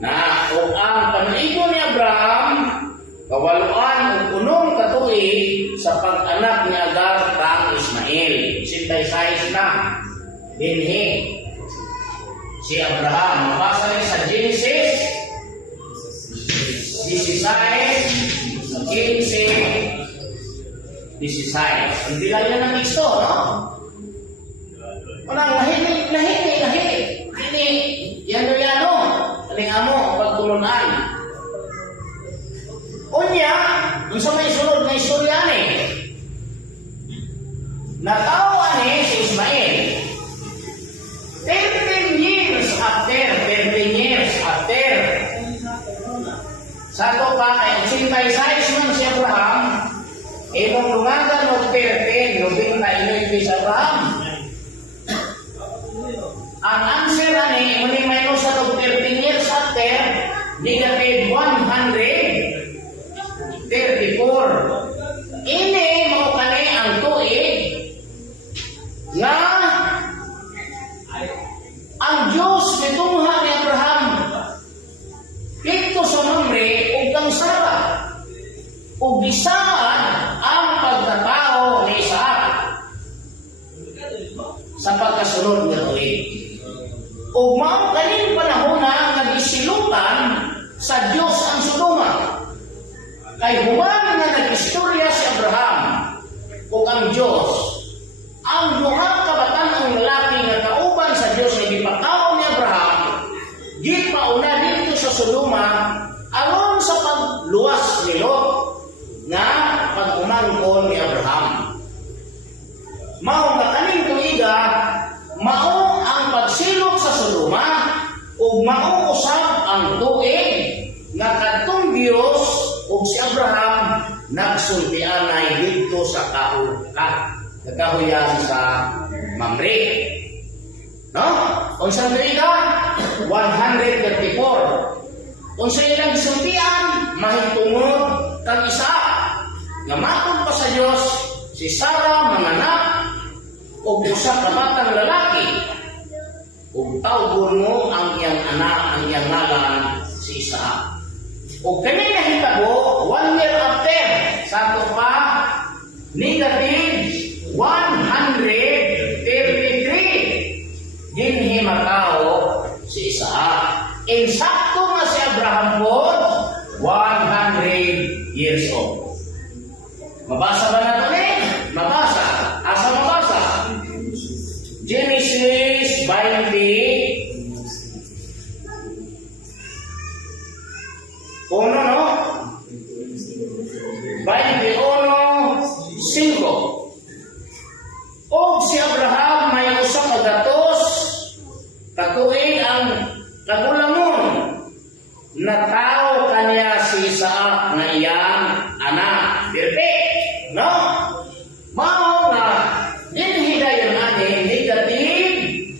na og ang panaligo ni Abraham kawaluan ug unong katuig sa pag-anak ni Agar kang Ismael. 66 na dinhi si Abraham. Mabasa rin sa Genesis 16:15. Hindi lang yan ang isto, no? Walang lahi. Hindi, yano, aling amo, pagtulunan. Unya, yung sa may sunod na istorya ni, natawa ni si Ismael. 13 years after, sa ito pa, ay 86 man si Abraham, itong lungagan o 13, lubing na inoy si Abraham. Ang answer na ni, muli may no sa 13 years after, negative 134. Ini mo kani ang tuig nga ang Diyos nitungha ni Abraham dito sa nombre ug ug bisan ang pagkatao ni Isaac sa pagkasunod nga tuig. Ug mao kaning panahona nga gisilutan sa Dios ang Sodoma. Kay human nga nag-istorya si Abraham ug ang Dios, ang duha ka batan-ong lalaki nga kauban sa Dios nga gipataw ni Abraham, gipauna dito sa Sodoma aron sa pagluwas ni Lot nga pag-umangkon ni Abraham. Mao nga kaning tuiga, mao ang pagsilot sa Sodoma ug mao usab ang tuig nga kadtong Dios ug si Abraham nagsultianay dito sa kahuyan sa Mamre. No? Unsang tuiga? 134. Unsa ilang gisultian mahitungod kang Isaac nga matod pa sa Dios si Sarah manganak og usa ka batang lalaki ug tawgon mo ang iyang anak, ang iyang ngalan si Isaac. Ug kani nahitabo 1 year after sa ato pa negative 133 dinhi matao si Isaac. Insakto nga si Abraham po 100 years old. Mabasa ba nato ni? Mabasa. Asa mabasa? Genesis 20 uno, no? 21:5. Og si Abraham may usa ka gatos katuig ang kagulamon na tao kaniya si Isaac na iyang anak. Perfect, no? Mao nga dinhidayon ani negative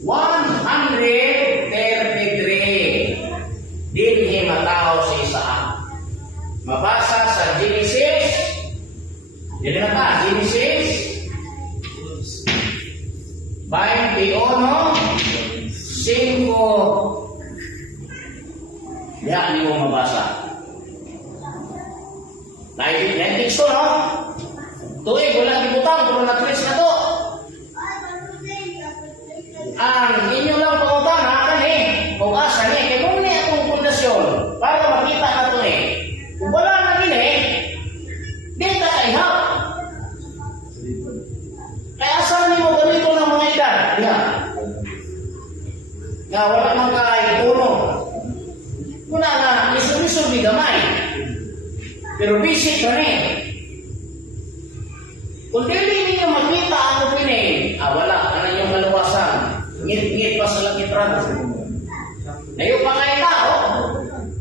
133 dinhi matao si Isaac. Mabasa sa Genesis, dili na ta, Genesis 21:5. Yan, hindi mo mabasa. Naintik so, no? Tuig, wala dibutang, pero na-trace na to. Ang inyo lang pangutan, hakan eh. Kung asa eh, kaya kung niya itong pundasyon, para makita na to eh. Kung wala na din eh, di ka kaihap. Kaya asan niyo ganito ng mga edad? Yan. Nga wala mang kaikuno. Muna na, iso-iso di gamay. Pero visit ka rin. Kung dili ninyo makita ang opining, wala, ano yung kaluwasan. Ngit-ngit pa sa lakitran. Nayo pa kayo tao,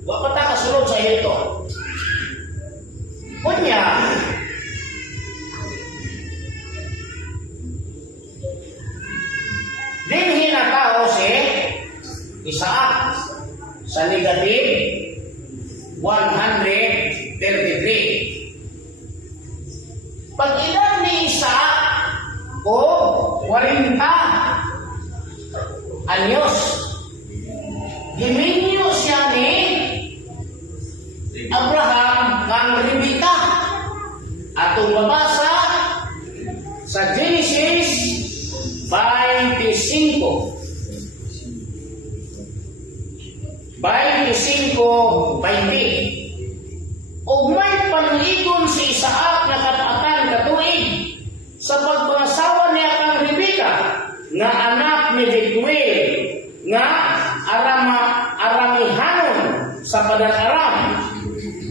wala pa ta kasunod sa ito. Kunya, dinhi na tao si Isaac sa negative 133. Pag edad ni Isaac o 40 anyos, giminyo siya ni Abraham kang Rebecca. Atong mabasa sa Genesis 25. 25:20. Og may panligon si Isaac na katatan katuig sa pagpangasawa niya kang Rebecca nga anak ni Betuel nga aramihanon sa Padan-Aram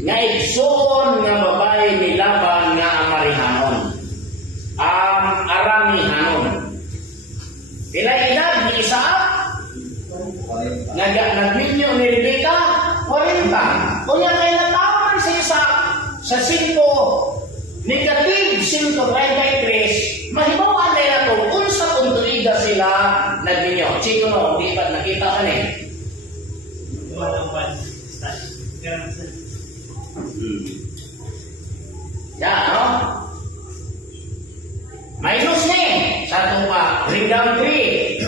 nga igsoon nga babae ni Laban nga amarihanon. Aramihanon. Pila edad ni Isaac? Nagminyo ni Rebecca 40. Kunya kay natawan si Isaac sa 5 negative 5:33, mahibawan na ito unsa kung tuiga sila nagminyo. Chiko no, di ba nakita ka ni? Yan, no? Minus ni sa itong pa, bring down 3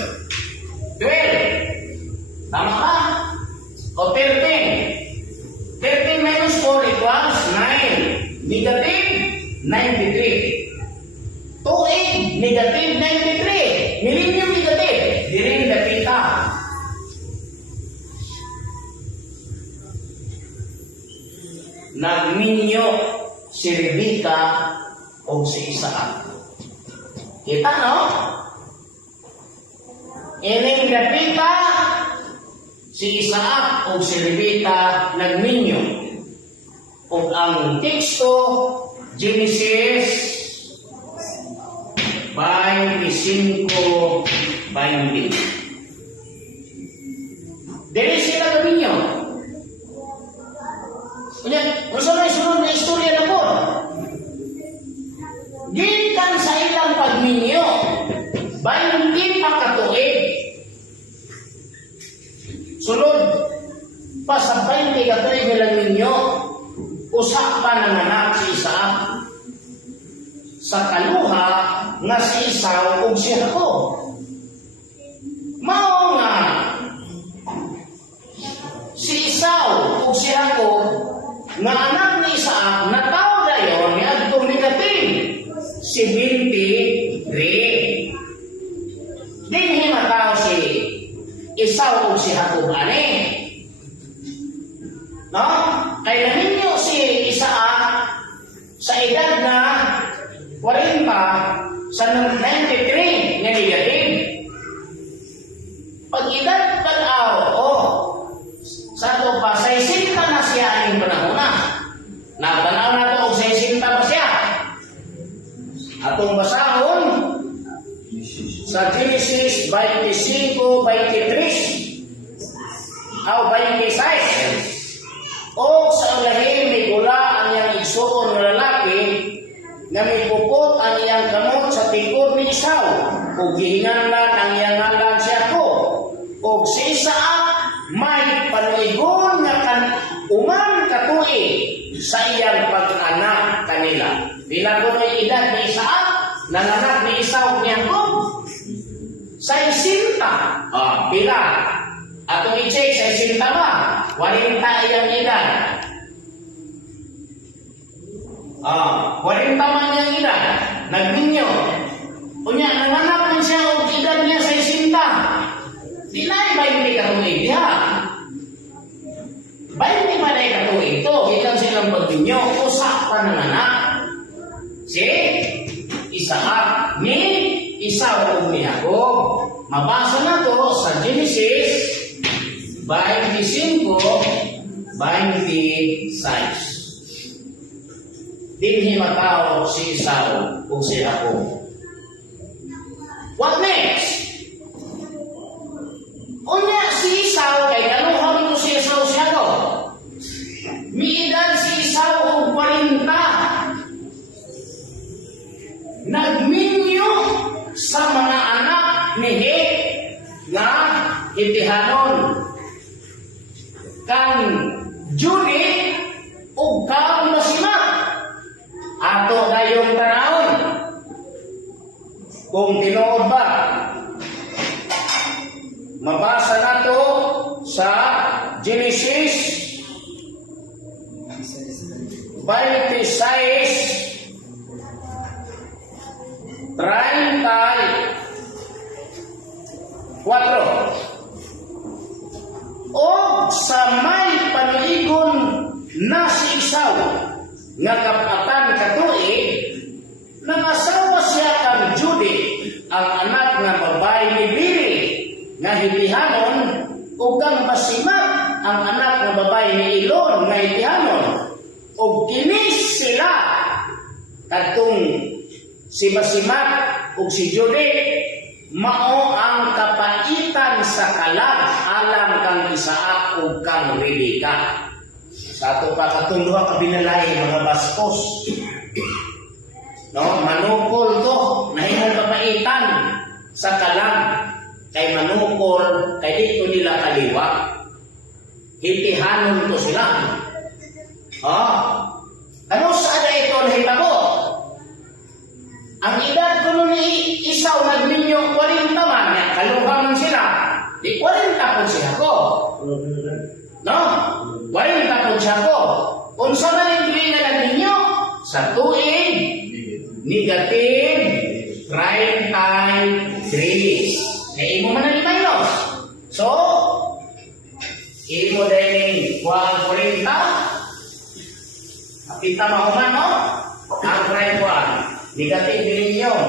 12. Tama ka? O 13 minus 4 equals 9. 93. Tuig, negative 93. Millennium negative, diring dapita. Nagminyo si Rebecca o si Isaac. Kita, no? Ining dapita si Isaac o si Rebecca nagminyo. O ang teksto Genesis 25:20. Dili sila nagminyo. Unya, usa na isunod na istorya na po. Gikan sa ilang pagminyo, 20 pa katuig. Sunod pa sa 20 katuig nilang ninyo, usa pa nanganak si Isaac. Sa kaluha nga si Esau ug si Jacob. Mao nga si Esau ug si Jacob nga anak ni Isaac nataw dayon ni adtong negative 73. Dinhi mataw si Esau ug si Jacob ani. No? Kaya ninyo si Isaac sa edad na 40 sa 93 nga negative. Pag edad tanaw, sa to pa, 60 na siya aning panahon na. Natanaw na to, 60 pa siya. Atong basahon sa Genesis 25:23 o 26. O sa ulahi may gula ang iyang igsuon na lalaki na may pupot ang iyang kamot sa tingkod ni Esau o gihinganlan ang iyang ngalan si Jacob o si Isaac may panuigon nga uman katuig sa iyang pag-anak kanila. Pila ko na edad ni Isaac nanganak ni Esau ni Jacob? 60. Pila? Atong i-check, 60 ba? 40 iyang edad. 40 man iyang edad. Nagminyo. Unya, nanganak man siya o edad niya 60. Di na ay 20 katuig diha. 20 man ay katuig to. Ikan silang pagminyo. Usa pa nanganak. Si Isaac ni Esau o ni Jacob. Mabasa na to sa Genesis 25:26. Dinhi mataw si Esau o si Jacob. What next? Unya si Esau kay kanuha mo si Esau si Jacob. Miedad si Esau og 40. Nagminyo sa mga anak ni Het nga hitihanon kang Judy ug kang Basima. Ato dayong tanawon kung tinuod ba. Mabasa nato sa Genesis 26:34. O sa may panuigon na si Esau nga kapatan katuig nangasawa siya kang Judy ang anak nga babae ni Bili nga hilihanon ug kang Basima ang anak nga babae ni Elon nga hilihanon ug kinis sila kadtong si Basima ug si Judy mao ang kapaitan sa kalag alang kang Isaac ug kang Rebecca. Sa ato pa katong duha ka binalay mga bastos. No, manukol to, nahimong kapaitan sa kalag kay manukol kay dito nila kaliwa. Hitihanon to sila. Ano sa ada ito nahitabo? Ang edad ko nun ni Esau nagminyo 40 man, kaluha man sila. Di 40 po siya ko. No? 40 po siya ko. Unsa man yung tuig na nagminyo? Sa tuig Negative 33. Kaya imo man ang minus. So, imo din kuha ang 40. Kita mahuman, no? Ang prime kuha. Negative din yun.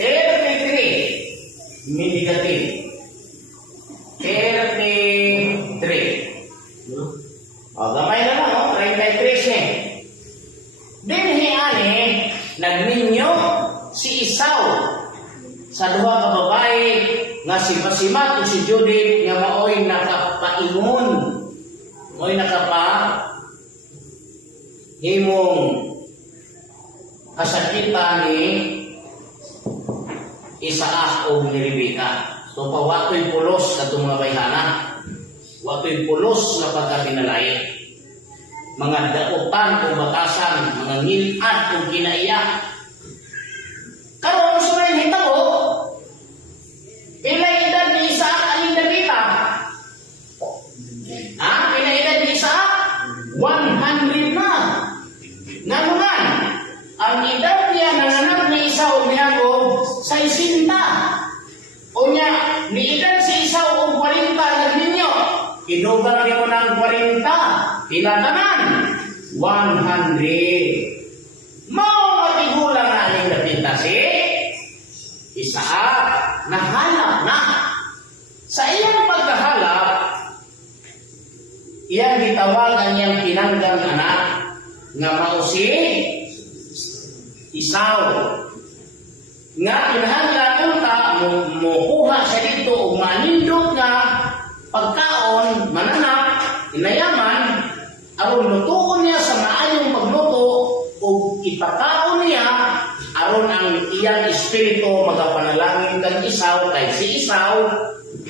33. Negative. 33. O, gamay na lang, no? 33 eh. Dinhi ani, nagninyo si Esau sa duha ka babae nga si Basimat o si Judith nga maoy nakapaingon. Maoy himong kasakitan ni Isaac o ni Rebecca. So pawatoy pulos sa itong mga bayhana. Watoy pulos na pagkabinalay. Mga daotan o batasan, mga ngilad o kinaiyak. Karon sa may hitabo, ilay edad ni Isaac aling Rebecca. Ilay edad ni Isaac? 100 na. Nanuman, ang edad niya nanganak ni Esau minago sa 60. O niya, ni edad si Esau o 40 nagninyo. Inugang niyo ng 40. Tinatanan, 100. Mau matigulang na aling Rebecca si Isaac. Nahanap na. Sa iyang pagkahalap, iyang gitawag ang iyang pinanggang anak nga mao si Esau. Nga kinahanglan unta mokuha siya dito o manindot nga pagkaon, mananap, inayaman, aron lutuon niya sa maayong pagluto o ipakaon niya aron ang iyang espiritu magapanalangin kang Esau kay si Esau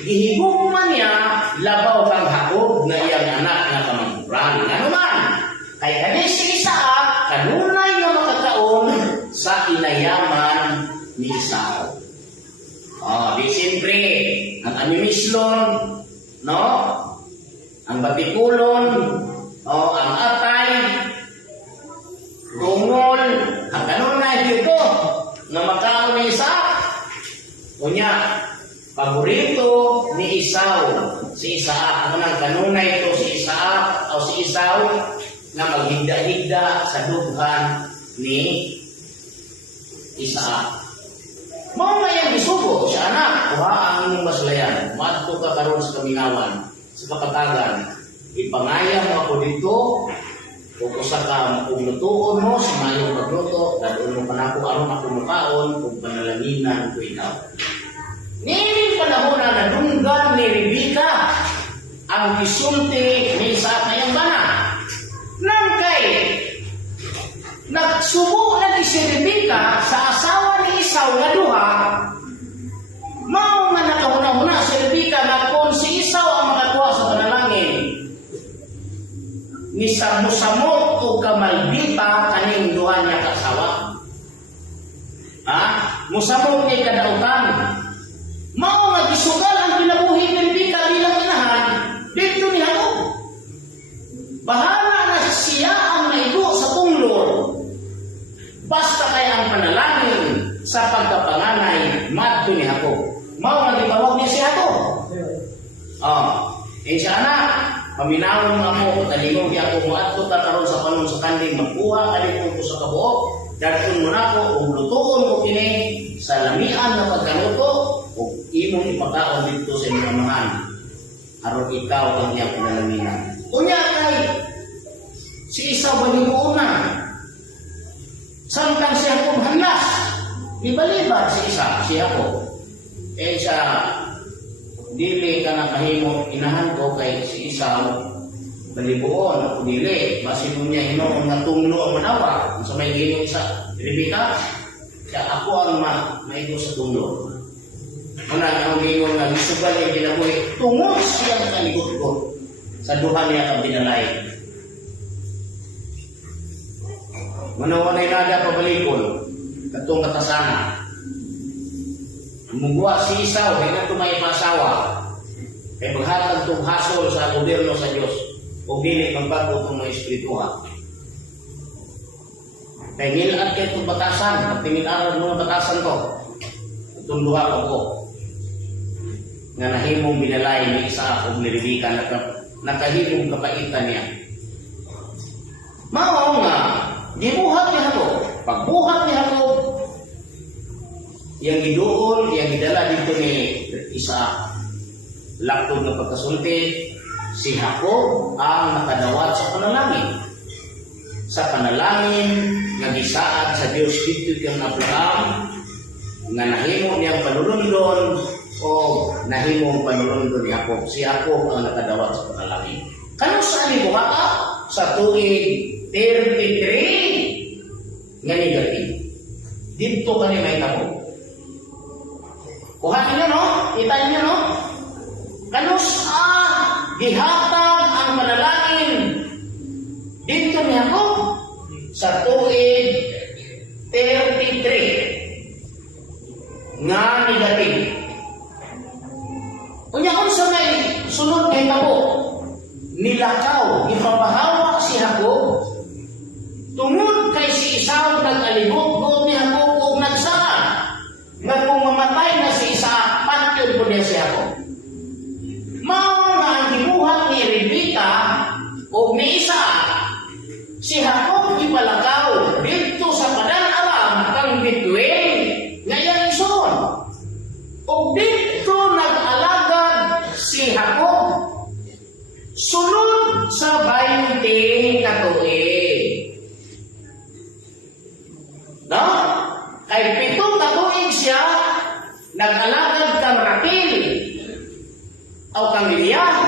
gihigugman niya labaw kang Jacob na iyang anak nga kamangkuran. Ano man? Kay kani si Isaac kanunay nga makakaon sa inayaman ni Esau. Di siyempre ang amimislon, no? Ang batikulon, ang atay, tungol, ang kanunay dito nga makaon ni Isaac. Kunya, paborito ni Esau, si Isaac. Ang kanunay ito si Isaac o si Esau na maghigda-higda sa dughan ni Isaac. Mao nga yang isugo siya anak, kuha ang imong maslayan, madto ka karon sa kamingawan, sa kapatagan, ipangayam mo ako dito, kung usa ka puglutuon mo, sa mayong pagluto, dadun mo ka na ako, aron ako mukaon, kung panalanginan ko ikaw. Nining panahon na nadunggan ni Rebecca, ang gisulti ni Isaac na yung bana. Nang kay, nagsubo na si Rebecca sa asawa ni Esau nga duha, mao nga nakahuna-huna si Rebecca na kung si Esau ang makakuha sa panalangin, ni samot-samot o kamalbita kaning duha niya kasawa. Musamot niya kadautan. Mao nga gisugal ang kinabuhi ni Rebecca bilang inahan dito ni Jacob. Bahala na siya ang naigo sa tunglor. Basta kaya ang panalangin sa pagkapanganay madto ni Jacob. Mao nga gitawag niya si Jacob. Siya anak, paminawon mo ako, talingong di ako muadto ta karon sa panon sa kanding magkuha kalipong ko sa kabuok. Dadton mo na ako, kung lutuon ko kini sa lamian na pagkaluto, o imong ipakaon dito sa inyong amahan. Aron ikaw ang iyang pinalaminan. Unya kay, si Esau balibuon na. Samtang siya kong hanlas, ibalibar si Jacob. Siya, dili ka nakahimo, inahan ko kay si Esau, balibuon, ako dili. Basin mo niya, hinoong nga tunglo ang manawa. Sa may ginong sa Rebecca, siya ako ang maigo sa tunglo. Muna ang ginong nga misugal yung ginabuhi, tungol siyang kaligot-got sa duha niya kang binalay. Manawanay nada pabalikon, katong katasana. Mugwa si Esau, kaya ito may pasawa. Kaya maghatag itong hasol sa gobyerno sa Diyos. O dili magbago itong mga espirituha. Tingil at kayo itong batasan, tingil aral mo batasan to. Itong duha ko. Nga nahimong binalay ni Isaac o ni Rebecca, nakahimong kapaitan niya. Mao nga, gibuhat niya ako. Pagbuhat niya ako, yang giduol, yang gidala dito ni Isaac. Laktod na pagkasulti, si Jacob ang nakadawat sa panalangin. Sa panalangin, nagisaad sa Diyos dito kang Abraham, nga nahimo niyang panulundon o nahimong panulundon ni Jacob. Si Jacob ang nakadawat sa panalangin. Kano saan ni buhata? Sa tuig 33 nga negative. Dito ka ni may tamo. Kuhanin niyo, no? Kita niyo, no? Kano saan gihatag ang panalangin dito ni Jacob? Sa tuig 33 nga negative. Unya unsa may sunod kay tabo? Nilakaw, ipapahawa si Jacob. Tungod kay si Esau nag-alibot ni Jacob ug nagsaan. Nga kung mamatay na si Isaac, patyon po niya si Jacob. Mao nga ang gibuhat ni Rebecca ug ni Isaac. Si Jacob ipalakaw dito sa Padan-aram kang Betuel nga iyang ison. Ug dito nag-alagad si Jacob sulod sa 20 ka tuig. No? Kay 7 ka tuig siya nag-alagad kang Raquel o kang Leah.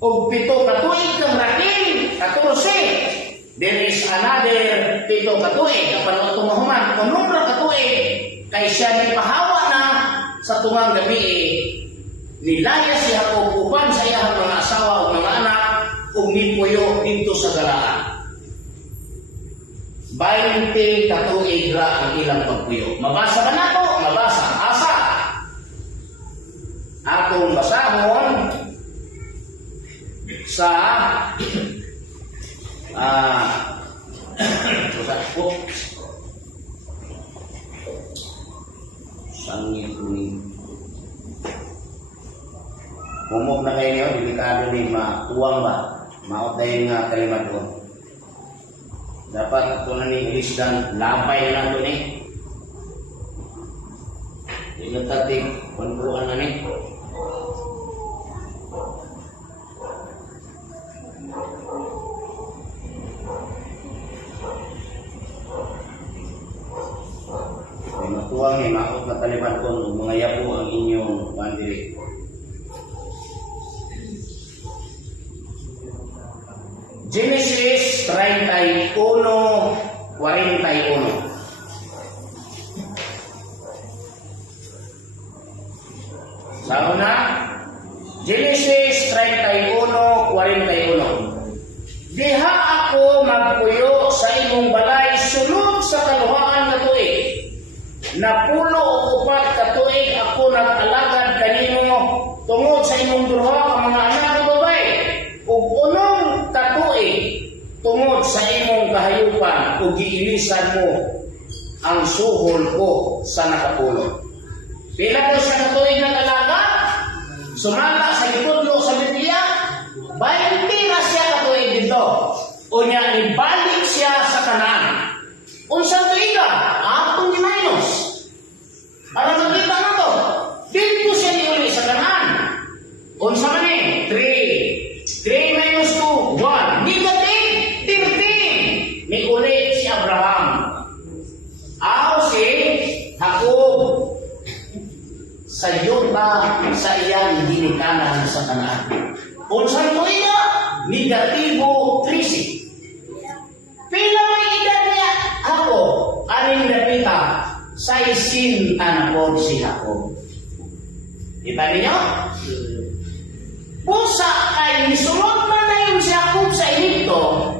Ug 7 ka tuig kang Raquel, 14. There is another 7 ka tuig kapag tumahuman kung ka tuig kay siya ni pahawa na sa tungang gabi nilaya si Jacob uban sa iyang mga asawa o mga anak ug nipuyo dito sa galaan. 20 ka tuig ra ang ilang pagpuyo. Mabasa ba nato? Mabasa. Asa? Atong basahon sa sangit ni humok na kayo niyo, delikado ni mauwang ba? Maot na yung kalimat ko. Dapat ito na ni ilisdan, lapay na ito ni. Ito tating, konpuan na ni. Matuwang ni maot na kalimat ko, mga yapo ang inyong pandiri. Genesis 31:41. Sa una, Genesis 31:41. Diha ako magpuyo sa imong balay sulod sa kaluhaan na tuig. Napulo o 4 ka tuig ako nag-alagad kanimo tungod sa imong duha ka mga anak na babae. Ug unong katuig tungod sa imong kahayupan ug giilisan mo ang suhol ko sa nakapulo. Pila ko sa katuig nag-alaga? Sumala sa gitudlo sa Biblia, 20 na siya katuig dito. Unya ibalik siya sa Kanaan. Unsang tuiga? Atong gimaynos. Para makita na to. Dito siya niuli sa Kanaan. Unsa man ni? 3 minus 2, 1. Negative 13. May ulit si Abraham. Si Jacob. Sa yuta sa iyang ginikanan sa Kanaan. Unsang tuiga? Negatibo 13. Pila may edad niya? Ako, aning napita, sa isinta na po si Jacob. Kita niyo? Pusa ay nisulot na na yung si Jacob sa Egypto,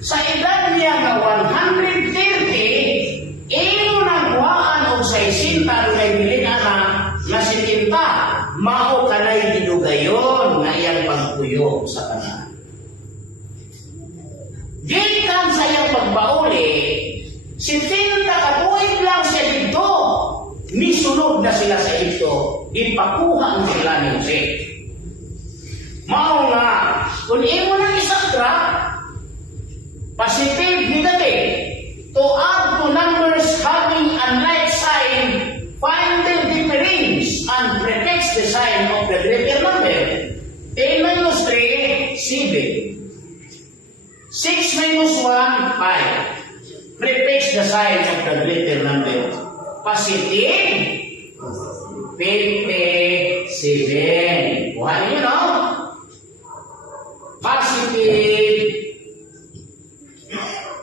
sa edad niya na 130, ino nang buhaan o sa isinta na bilin na si Tinta, mao kanay gidugayon na iyang pagpuyo sa Kanaan. Gikan sa iyang pagbauli, 70 kabuhig lang siya dito. Misunod na sila sa Egypto. Ipakuha sila ni Jose. Mao nga, kung imo na isaktra, positive negative, to add to numbers having unlike sign, find the difference and prefix the sign of the greater number. 10 minus 3, 7. 6 minus 1, 5. Prefix the sign of the greater number. Positive 57. Buhay niyo, no? Positive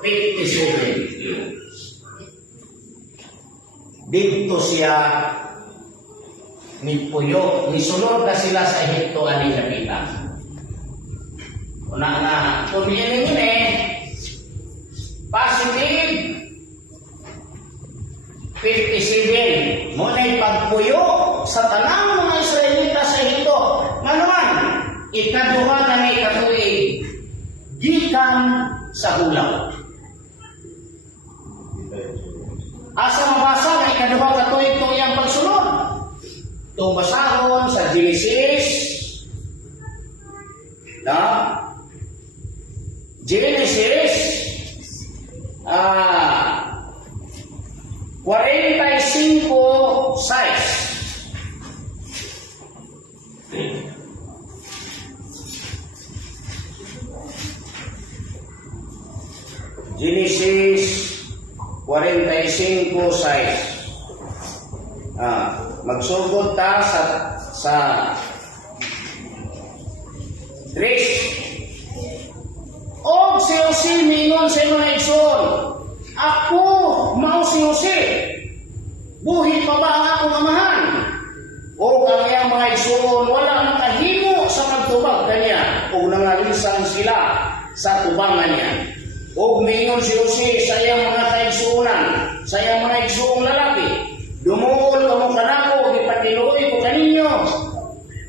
57. Dito siya ni Puyo. Nisunod na sila sa Egypto ani kapitan. Una na. Kung ini positive 57. Muna'y pagpuyo sa tanang mga Israelita sa Egypto. Nganuman, ikaduha na may katuig. Gikan sa hulaw. Asa mabasa na ikaduha katuig ito iyang pagsunod. Itong basahon sa Genesis. Genesis 45:6. Genesis 45:6. Magsugod ta sa Tres. Og si Jose mingon sa mga igsoon, ako mao si Jose. Buhi pa ba ang akong amahan? O ang iyang mga igsoon wala makahimo sa pagtubag kanya o nangalisan sila sa tubangan niya. O mingon si Jose sa iyang mga kaigsuunan, sa iyang mga igsoong lalaki, dumuol ka mo kanako, ipatinuoy ko kaninyo.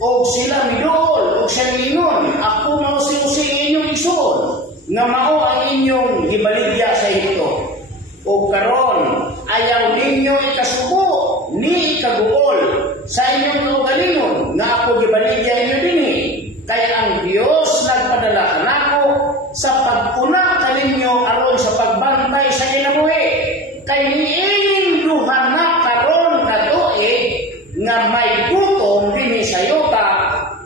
O sila midol, o siya mingon, ako mao si Jose inyong igsoon, nga mao ang inyong gibaligya sa Egypto. O karon ayaw ninyo ikasubo ni ikaguol sa inyong kaugalingon nga ako gibaligya inyo dinhi. Kaya ang Dios nagpadala kanako sa pagpuna kaninyo aron sa pagbantay sa kinabuhi. Kay niining duha na karon katuig nga may gutom dinhi sa yuta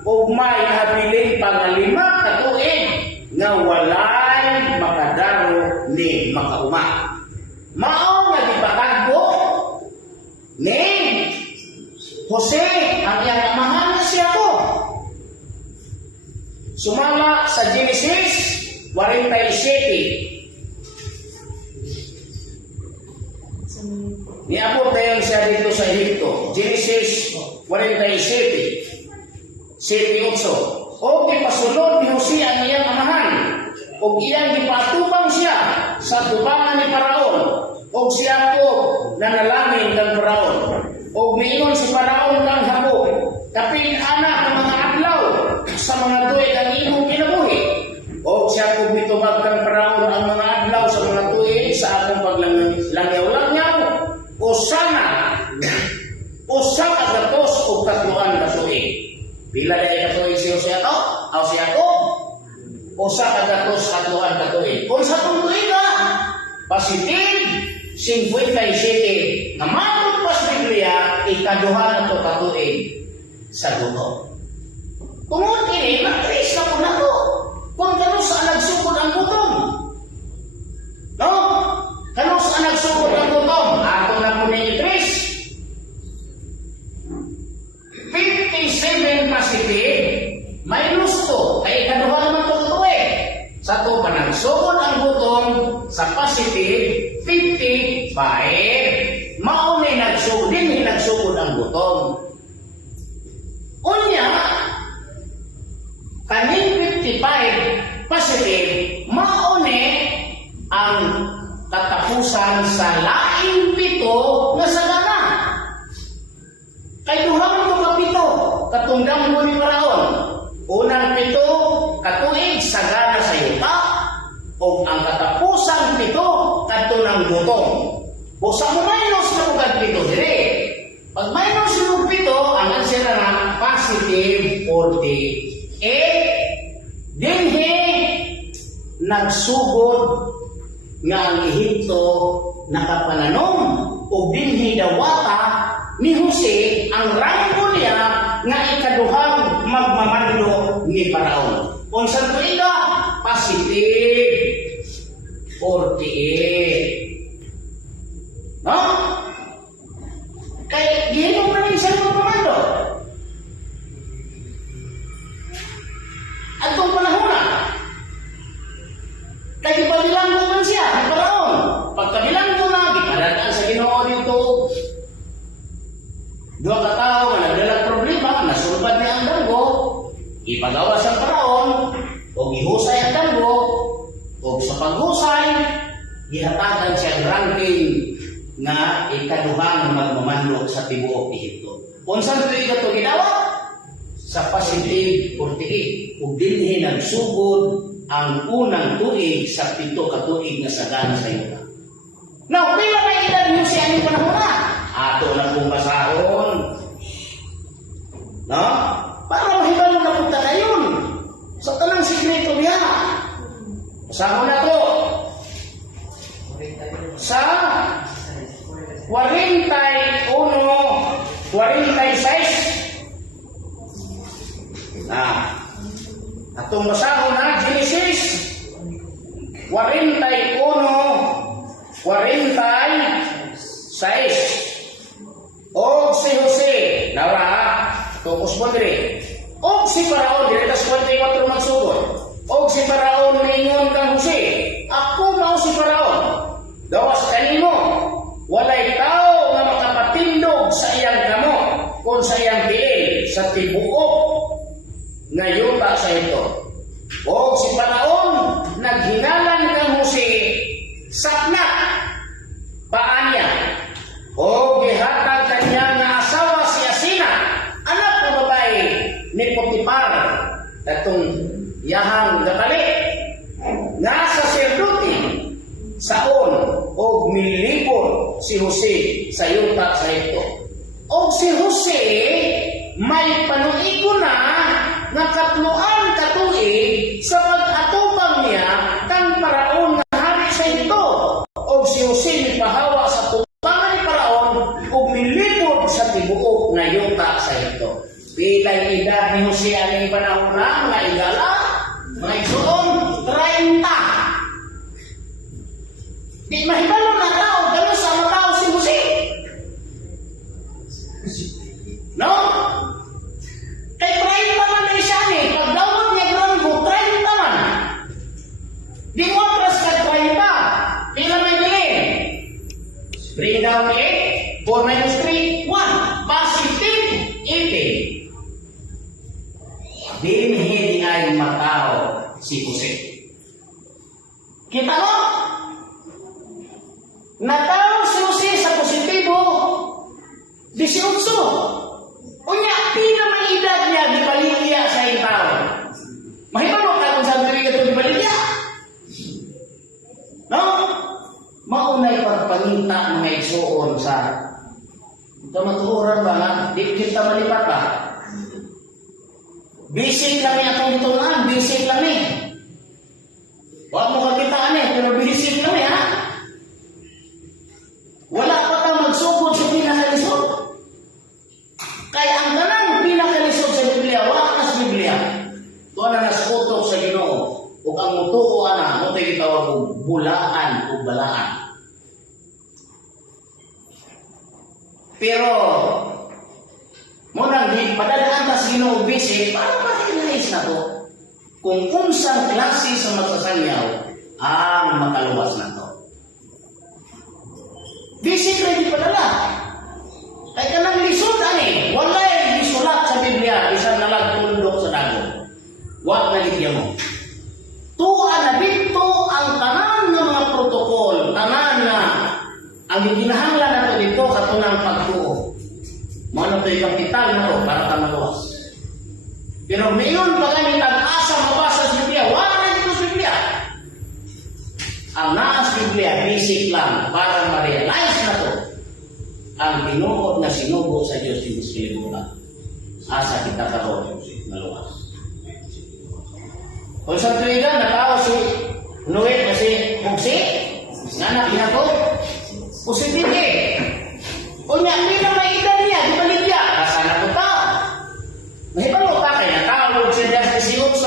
ug may habiling pangalima katuig nga walay makadaro ni makauma. Mao nga gipakadto ni Jose ang iyang amahan na siya ko. Sumala sa Genesis 47. Niabot na yan siya dito sa Egypto. Genesis 47:7-8. O ipasunod ni Jose ang iyang amahan. O iyang ipatubang siya sa tubangan ni Paraon. O siya ko nanalangin ng Paraon. O miingon si Paraon kang habo. Kapin anak ng mga adlaw sa mga tuig ang imong kinabuhi. O siya ko bitubag kang Paraon ang mga adlaw sa mga tuig sa akong paglangyaw-langyaw. O sana usa ka gatos o katluan kasuig. Pila dahil katuig si Jose ato? O siya ko? Usa ka gatos katluan katuig. Kung sa itong tuig ka, positive 57. Namanong pas Biblia, ikaduha na ito katuig sa gutom. Kung ini, matris na po na ito. Kung kano saan nagsukod ang gutom. No? Kano saan nagsukod ang gutom? Ako na po na itris. 57 positive, minus 2, ay ikaduha naman ito katuig. Sa ito pa nagsukod ang gutom sa positive 55. Maunay nagsukod, din nagsukod ang gutom. Unya, kaning 55 positive, maunay ang katapusan sa laing pito nga sagana. Kay duha mo kapito, katungdang mo ni Paraon. Unang pito, katuig sagana sa yuta, o ang katapusang pito, kato ng ang butong. O sa mo minus na kung pito dire. Pag minus yung pito, ang answer na positive 48. Dinhi nagsugod nga ang Ehipto nakapananom o dinhi dawata ni Jose ang rango niya nga ikaduhang magmamando ni Paraon. Unsa tuiga? Positive 48. No? Kaya gihinom na rin siya magmamando. At itong panahon na, kaya ipabilanggo man siya, ni Paraon. Pagkabilanggo na, gipadadaan sa Ginoo dito. Dua ka tao nga nagdalang problema, nasulbad niya ang danggo, ipagawa sa Paraon, o gihusay ang danggo, o sa paghusay, gihatagan siya ang ranking nga ikaduhang magmamando sa tibuok Ehipto. Unsan tuig ito ginawa? Sa positive 48. Ug dinhi nagsugod ang unang tuig sa 7 ka tuig nga sagana sa yuta. Now, pila na edad niyo siya ang panahon na? Ato na kong basahon. No? Para mahibalo na punta na yun. So, tanang sikreto niya. Basahon na to. Sa 41, 46. Atong basahon na Genesis 41, 46. Og si Jose, nawa, tungkos mo dire. Og si Paraon, dire tas 44 magsugod. Og si Paraon mingon kang Jose, ako mao si Paraon. Dawas kanimo, walay tao nga makapatindog sa iyang kamo, kung sa iyang piil, sa tibuok nga yuta sa ito. O si Paraon, naghinalan kang Jose, sakna, paan niya, o gihatag kanya nga asawa si Asina, anak na babae ni Potipar, katong yahang gatali, nga saserdote, saon, o milipon si Jose sa yuta sa ito. O si Jose, may panuigo na nga katluan katuig sa pag-atubang niya kang Paraon nga hari sa ito. O si Jose nipahawa sa tubangan ni Paraon o milipod sa tibuok na yuta sa ito. Pilay edad ni Jose aning panahon na mga igala, mga igsoon, 30. Di mahibalo na tao, gano'n sa mga tao si Jose. No? Kay 30 man na siya ni, pag dawag niya granggo, 30 man. Di mo atras ka 30. Pila may bilin? Bring down 8, 4 minus 3, 1. Positive 18. Dinhi ay matao si Jose. Kita mo? Natao si Jose sa positibo 18. Unya, pila man edad niya di baligya sa iyong tao. Mahibalo ka kung saan tuloy ito di baligya. No? Maunay pagpangita ng igsoon sa ito matuhuran ba nga? Di kita malipat ba? Basic lang niya itong hitungan. Basic lang eh. Huwag mo kakitaan eh, pero basic lang eh ha? Wala pa kang magsugod sa pinakalisod. Kaya ang tanang pinakalisod sa Biblia, wala ka sa Biblia. Doon na naskutok sa Ginoo. O ang mutuo na, mo tayo gitawag o bulaan o balaan. Pero, munang di padadaan ta sa Ginoo basic, para ma-realize na to kung unsang klase sa magsasangyaw ang makaluwas na to. Basic ready padala. Kaya ka nang lisod, ani. Wala yung isulat sa Biblia, isang nalagtundok sa dago. Wag na ligyan mo. Tuan na dito ang tanan ng mga protokol, tanan na ang ginahanglan na ito dito katunang pagtuo. Mano ito yung kapital na ito para ka maluwas. Pero mayon pa kami tag-asa mabasa sa Biblia, wala na dito sa Biblia. Ang naas Biblia, basic lang para ma-realize na to ang tinuod na sinugo sa Diyos din sa kalibutan. Asa kita karon maluwas. Kung sa tuwigan, natao si Noe kasi Mugsi, nanak niya ko, positive. Kung niya, hindi na may edad niya, di ba niya? Asa na ko tao? Mahibalo ka kaya natawag siya sa 18.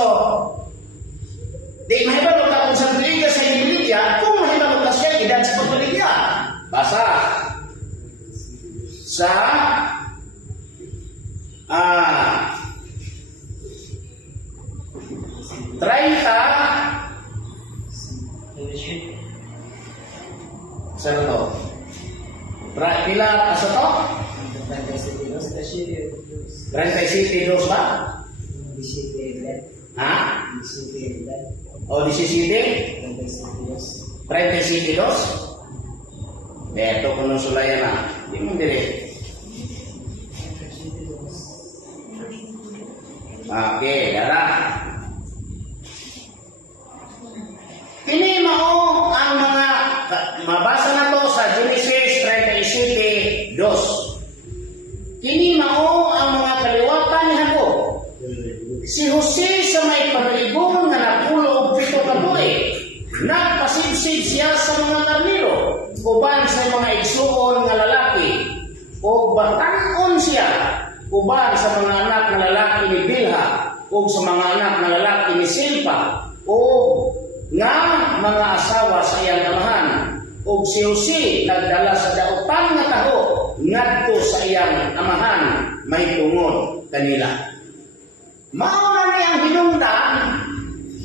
Di mahibalo ka kung sa tuwigan sa Biblia, kung mahibalo ka siya, edad sa pagbaligya. Basa. Sa 30 sa to. Pila sa to? 37 ba? Ha? O 17? 37 dos? Beto ko nung sulayan na. Hindi mo dire. Okay, dara. Kini mao ang mga mabasa na to sa Genesis 37:2. Kini mao ang mga kaliwatan ni Jacob. Si Jose sa may pag-ibon na napulo og 7 ka tuig, nagpasigsig siya sa mga karnero, uban sa mga igsuon nga lalaki, o batan-on siya, uban sa mga anak na lalaki ni Bilha, o sa mga anak na lalaki ni Silpa, o nga mga asawa sa iyang amahan, o si Jose nagdala sa dautan nga taho ngadto sa iyang amahan, may tungod kanila. Mauna na ang hinungdan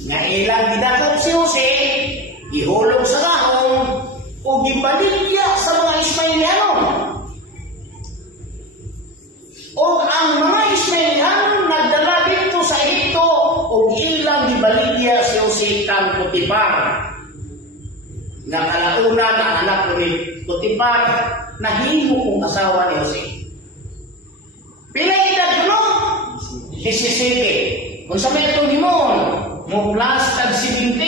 nga ilang gidakop si Jose, ihulog sa kahong, o gibaligya sa mga Ismailiano. O ang mga Ismailiano nagdala dito sa Egipto, o ilang gibaligya si Jose kang Potifar. Nga kalauna na anak ko ni Potifar, nahimo kong asawa ni Jose. Pila edad ko no? 17. Kung sa may itong himon, mo plus tag 17.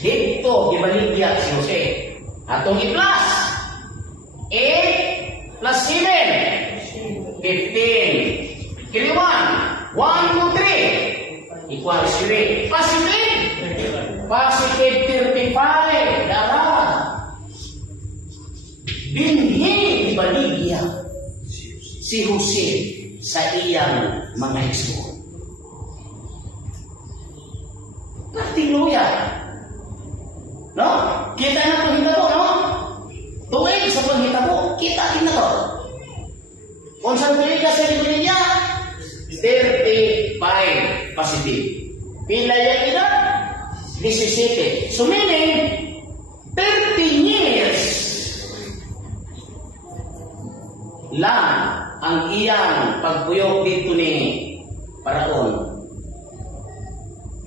Dito, ibaligya si Jose. Atong i-plus. 8 plus 7. 15. Kiliwan. 1, 2, 3. Equals 3. Positive. Positive 35. Dara. Binhi ibaligya si Jose sa iyang mga igsuon. Natiluya. No? Kita na ito hinta to, no? Tuwing sa paghita mo, kita na to. Kung saan tuwing ka sa Biblia, 35 positive. Pila yung edad? 17. So meaning, 13 years lang ang iyang pagpuyok dito ni Paraon.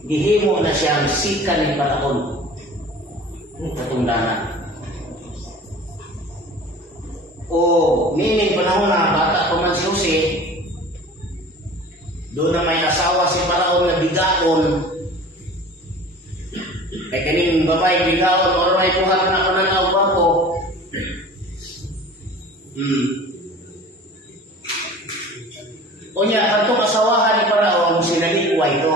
Gihimo na siyang sika ni Paraon. Katundanan. O meaning panahon na bata pa man si Jose, doon na may asawa si Paraon na bigaon. Kaya kaning babae bigaon o may buhat na ako ng awa ko. O niya, katong asawahan ni Paraon, sinalikway ito.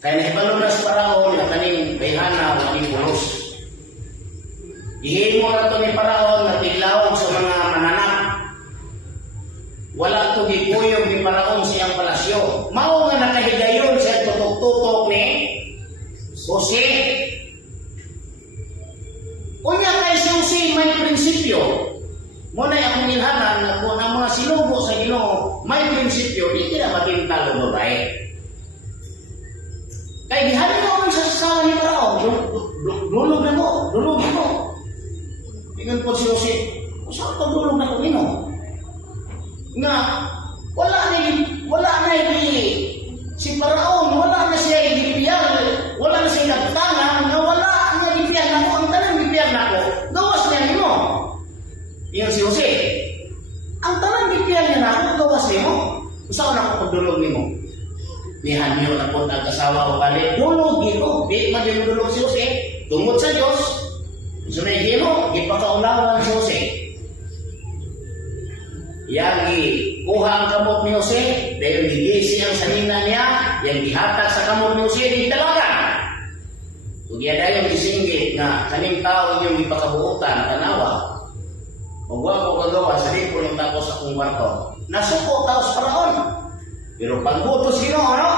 Kaya nahibalo na si Paraon na kaning bayhana o kaning pulos. Ihimo na ito ni Paraon na tiglawag sa mga mananak. Wala ito gipuyog ni Paraon siyang palasyo. Mao nga nakahigayon sa tutok-tutok ni Jose. O niya, kay si Jose may prinsipyo. Muna yung nilhanan na kung ang mga sinubo sa Ginoo may prinsipyo, di kina matintalo babae. Kaya gihalin mo man sa sasama ni Paraon, dulog na mo, dulog mo. Tingnan po si Jose, saan ka dulog na ko nino? Nga, wala na si Paraon, wala na siya igipiyal, wala na siya nagtangan, nga wala na igipiyal na mo, ang tanang igipiyal na ko, gawas niya nino. Iyon si Jose, ang tanang igipiyal niya na ako, gawas niyo. Saan ako pagdulog niyo? Nihan Nanyo na po ang kasawa o balik. Dulog, gino. Di man din dulog si Jose. Tungod sa Diyos. So na gino, ipakaulawan si Jose. Yang kuha ang kamot ni Jose, dahil gigisi ang sanina niya, yang gihatag sa kamot ni Jose, di talaga. Kung yan ay yung isinggit na kaning tao yung ipakabuutan, tanawa, magwa ko gagawa sa lipo ng tapos sa kong kwarto. Nasuko tao sa paraon. Pero pagbutos Ginoo, ano?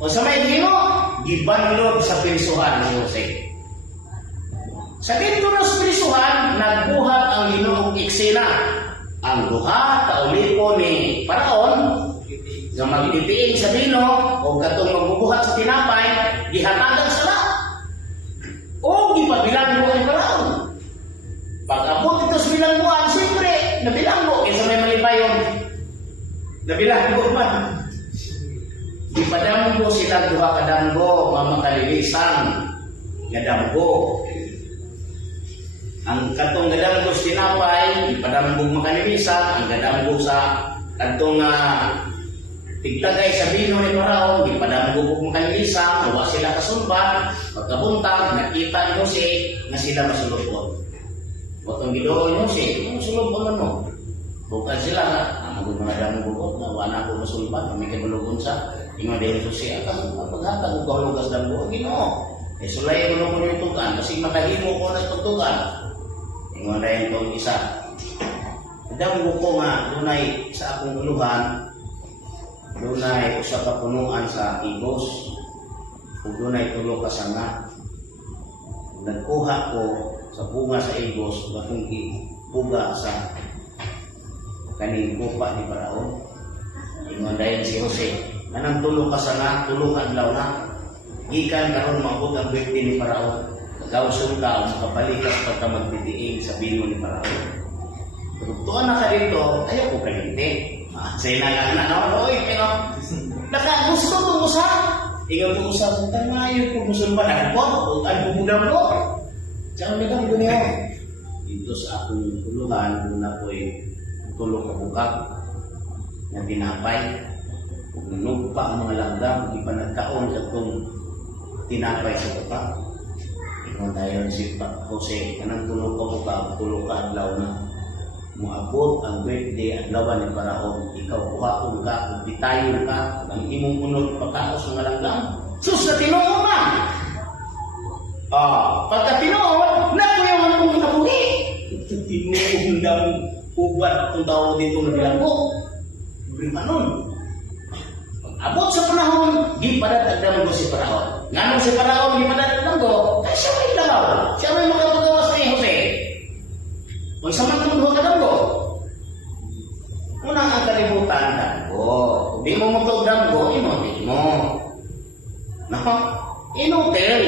O sa may Ginoo, gibanlog sa pirisuhan ni Jose. Sa dito na sa pirisuhan, nagbuhat ang Ginoong eksena. Ang duha kaulipo ni Paraon nga magtitiing sa bino o katong magbubuhat sa tinapay, gihatagan sa lahat. O gipabilanggo ni Paraon. Pag-abot ito sa bilangguan, siyempre, nabilanggo. Kaysa may malibayon, nabilanggo man. Ipadamgo sila duha kadamgo, mamakalilisan, nga damgo. Ang katong gadamgo sa tinapay, ipadamgo makalilisan, ang gadamgo sa katong tigtagay sa bino ni Paraon, ipadamgo makalilisan, nawa sila kasulban, pagkabuntag, nakita ni Jose nga sila masulupot. Watong gidoon mo siya, sulod pa man mo. Bukan sila na, ang mga damong bukot, na wala ko masulban, kami kabalugon sa, ingon din ito siya, ang paghatag ko kalugas ng buwan, Ginoo. Sulay mo naman yung tugan, kasi makahimo ko na tutugan. Ingon na yung itong isa. Damong ko nga, dunay sa akong uluhan, dunay usa ka punuan sa igos, o dunay tulo ka sanga. Nagkuha ko sa bunga sa igos, batong ibuga sa kaning kupa ni Paraon. Ingon dayon si Jose, anang tulo ka sana, tulo adlaw na. Gikan karon maabot ang birthday ni Paraon. Gawson ka, makabalikas pagka magtitiing sa bino ni Paraon. Pero tuwan na ka dito, ayaw ko kalinti. Say na lang na, oy, pero nakagusto ko mo sa ingon ko sa tangayo ko musul pa nagpot, ang pumudam ko. Diyan nila ko niya. Dito sa akong tuluhan, doon na ko'y tulog ka bukak na tinapay. Kung nanugpa ang mga langgam, di pa nagkaon sa itong tinapay sa bukak. Ikaw tayo si Jose, kanang tulog ka bukak, tulog ka adlaw na. Muabot ang birthday adlaw ni Paraon, ikaw kuhaon ka, kung bitayon ka, ang imong unod pagkaos ng langgam. Sus na tinuon man! Pagka tinoon, nakuyaw ang kong kabuhi. Tinuon daw ubat kung tao dito na bilanggo. Berima nun. Abot sa panahon, di padatagdam ko si Paraon. Nganong si Paraon, di padatagdam ko, kaya siya may langaw. Siya may makapagawas ni Jose. Kung sa mga mga kadamgo, unang ang kalibutan, damgo. Kung di mo mutog damgo, inotin mo. Nako, inotel.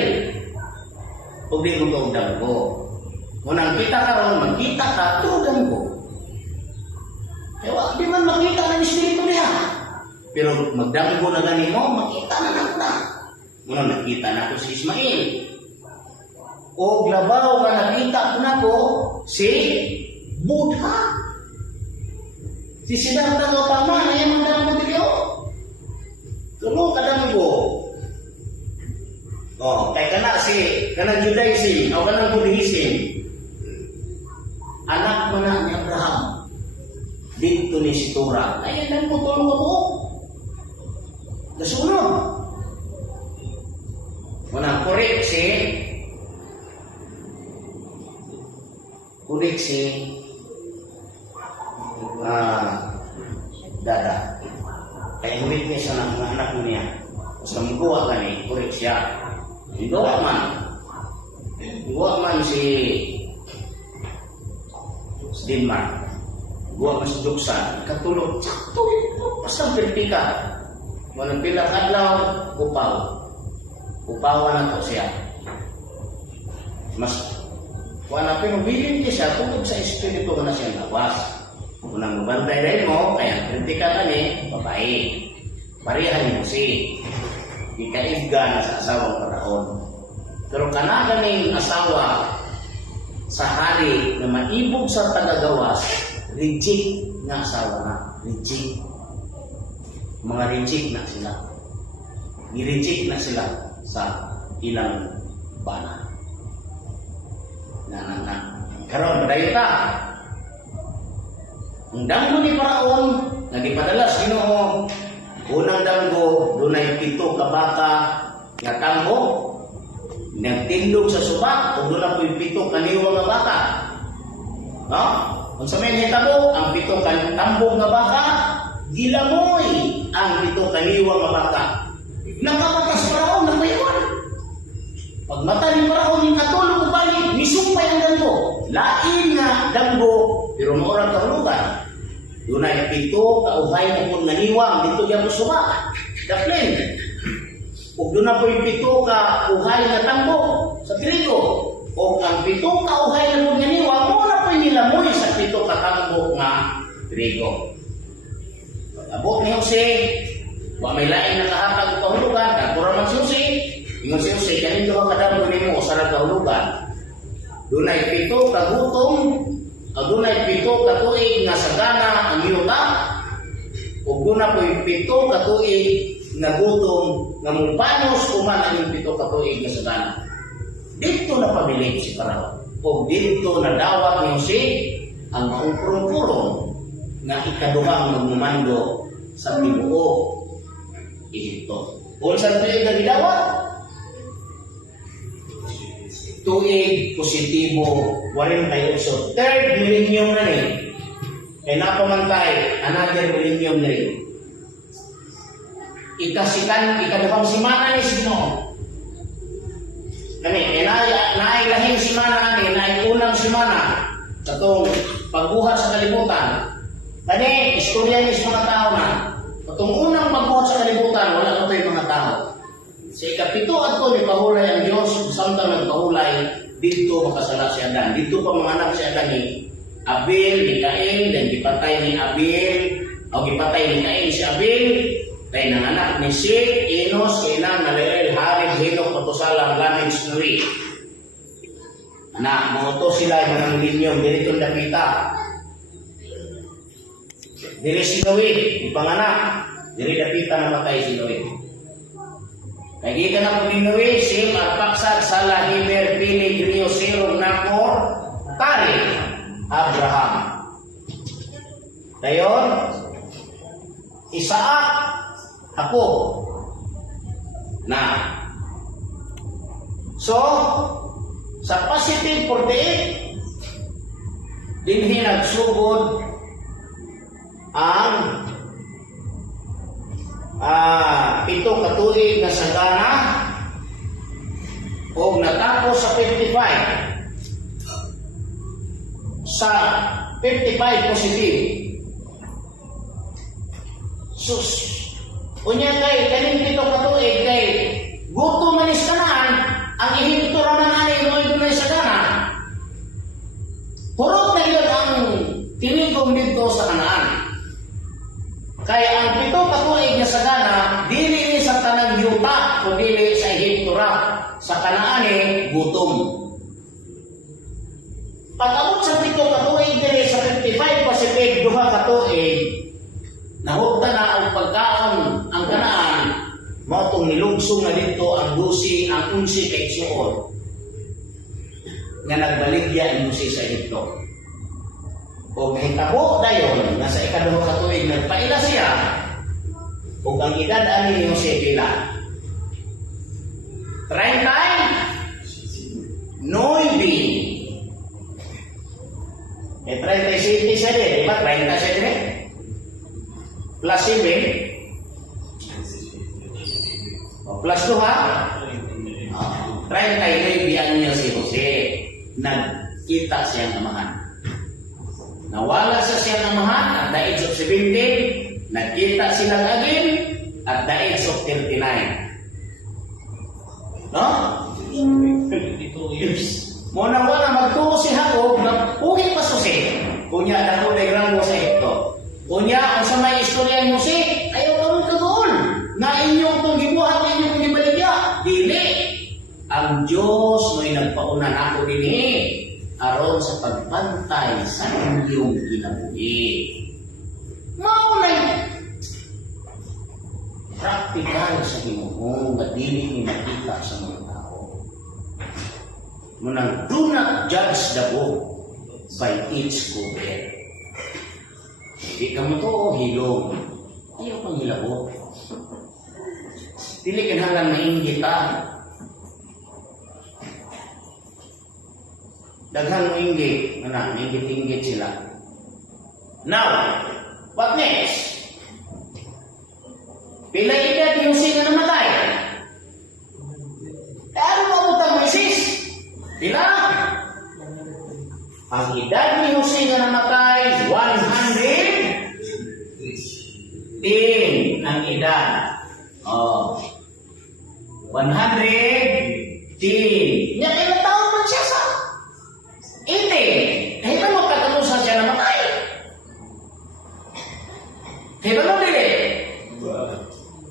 Kung di mo mutog damgo. Unang kita ka ron, magkita ka, tugang ko. Kaya di man makita ng espiritu niya. Pero magdamgo na ganin mo, makita na na. Muna nakita na ko si Ismael. O labaw nga nakita ko na ko si Buddha. Si Siddhartha Gautama na yung mga mo dito. Tulo kadamgo. Kay kana si kanang Judaism o kanang Buddhism. Anak mo na ni Abraham. Dito ni si Torah. Ayan lang po tulong ko po. Nasunod. Muna korek si Dada. Kaya humit niya siya ng mga anak niya. Sa magawa ka ni, korek siya. Gawa man si Denmark. Gawa man si Duksan. Katulog. Sakto. Pasang perpika. Walang pilang adlaw, upaw. Upawan na to siya. Mas wala pinabilin niya siya tungkol sa espiritu na siya lawas. Unang mabantay rin mo, kaya kritika ka ni, babae. Parihan mo si ikaigga na sa asawang Paraon. Pero kanaganing asawa sa hari na maibog sa tagagawas, reject nga asawa na. Reject. Mga reject na sila. Gireject na sila sa ilang bana. Karon padayon ta. Ang danggo ni Paraon nga gipadalas Ginoo, unang danggo dunay 7 ka baka nga tambo nagtindog sa suba ug dunay puy 7 kaniwa nga baka. No? Unsa may nitabo ang 7 ka tambog nga baka gilamoy ang 7 kaniwa nga baka. Nakapatas Paraon na mayon. Pagmata ni Paraon yung katulog ubali, misumpay ang danggo. Lain nga danggo, pero maurang kahulugan. Dunay 7 kauhay mo kung naniwa, dito diyan mo suba. Daplin. Ug dunay po 7 ka uhay nga tambo sa trigo. O ang 7 ka uhay na kung naniwa, mura po nilamoy sa 7 ka tambo nga trigo. Abot ni Jose, wa may lain na kahatag o kahulugan, nagpura man si Jose. Ingon si Jose, kanin doon kadamo nimo o sarang kahulugan. Dunay 7 ka gutom, adunay 7 ka tuig nga sagana ang yuta, ug dunay po 7 ka tuig nga gutom nga mupanos kuman ang 7 ka tuig nga sagana. Dito na pamilig si Paraon. O dito na dawat ni Jose ang maungkurong-kurong nga ikaduhang magmumando sa tibuok Ehipto. Unsa tuig nga gidawat? Tuig positibo 48. Third millennium na rin. Kaya napamantay, another millennium na rin. Ikaduhang simana ni Ginoo. Kani, nailahing simana ni, unang simana sa itong pagbuhat sa kalibutan. Kani, istorya ni sa mga tao na. Itong unang pagbuhat sa kalibutan, wala na ito yung mga tao. Sa ikapito ato ni pahulay ang Diyos, samtang nagpahulay, dito makasala si Adan. Dito pa mga anak si Adan ni Abel, ni Cain, dan gipatay ni Abel, o gipatay ni Cain si Abel, kay nang anak ni Seth, Enos, Kenan, Naleel, Harid, Henok, Matusalam, Lamed, Snuri. Na, mauto sila yung mga linyong, dito napita. Diri si Noe, ipanganak, diri napita na matay si Noe. Lagi ka na po ni Noe, Sim, Arpaksad, Salah, Himer, Pinig, Rio, Sirong, Nakor, Tarik, Abraham. Dayon, Isaac, Ako. Na. So, sa positive 48, dinhi nagsugod ang 7 ka tuig na sagana o natapos sa 55. Sa 55 positive. Sus, unya kay kaning 7 ka tuig kay gutom man is Kanaan, ang Ehipto raman ani moy dunay sagana. Purot na gyud ang tinigom dito sa Kanaan. Kaya ang 7 ka tuig nga sagana dili ni sa tanang yuta o dili sa Ehipto ra. Sa Kanaan gutom. Pag-abot sa 7 ka tuig dili sa 55 Pacific 2 ka tuig, nahugda na ang pagkaon ang Kanaan, mao tong nilugsong na dito ang 12 ang 11 kay Suol nga nagbaligya ang 12 sa Ehipto. O hitabo dayon nga sa ikaduha ka tuig nagpaila siya ug ang edad ani ni Jose pila 39 37 siya din, di ba? 30 siya din plus 7 plus 2 ha? 39 ang niya si Jose. Nagkita siyang amahan. Nawala sa siyang amahan at the age of 17. Nagkita silang agin at the age of 39. No? 22 years. Muna wala magtuo si Jacob na uwi pa Jose. Kunya na ko na gramo sa ito. Kunya ang sa may istorya ni Jose, ayaw kami katuon. Na inyong itong gibuhat, inyong gibaligya. Dili. Ang Diyos mo'y nagpaunan ako din aron sa pagbantay sa inyong kinabuhi. Maunay. Praktikal sa Ginoo nga dili ni makita sa mga tao. Munang do not judge the book by its cover. Di ka mo to hilong. Ayaw pang hilabot. Dili ka na lang nainggitan. Daghan mo inggit. Nainggit-inggit sila. Now, what next? Pila edad yung singa namatay? Ano mo utang Moises? Pila? Ang edad ni Jose nga namatay, 110 ang edad. Oh. 110. Nya ilang taon man siya sa? 80. Kaya ba mo katalusan siya namatay? Kaya ba mo dili?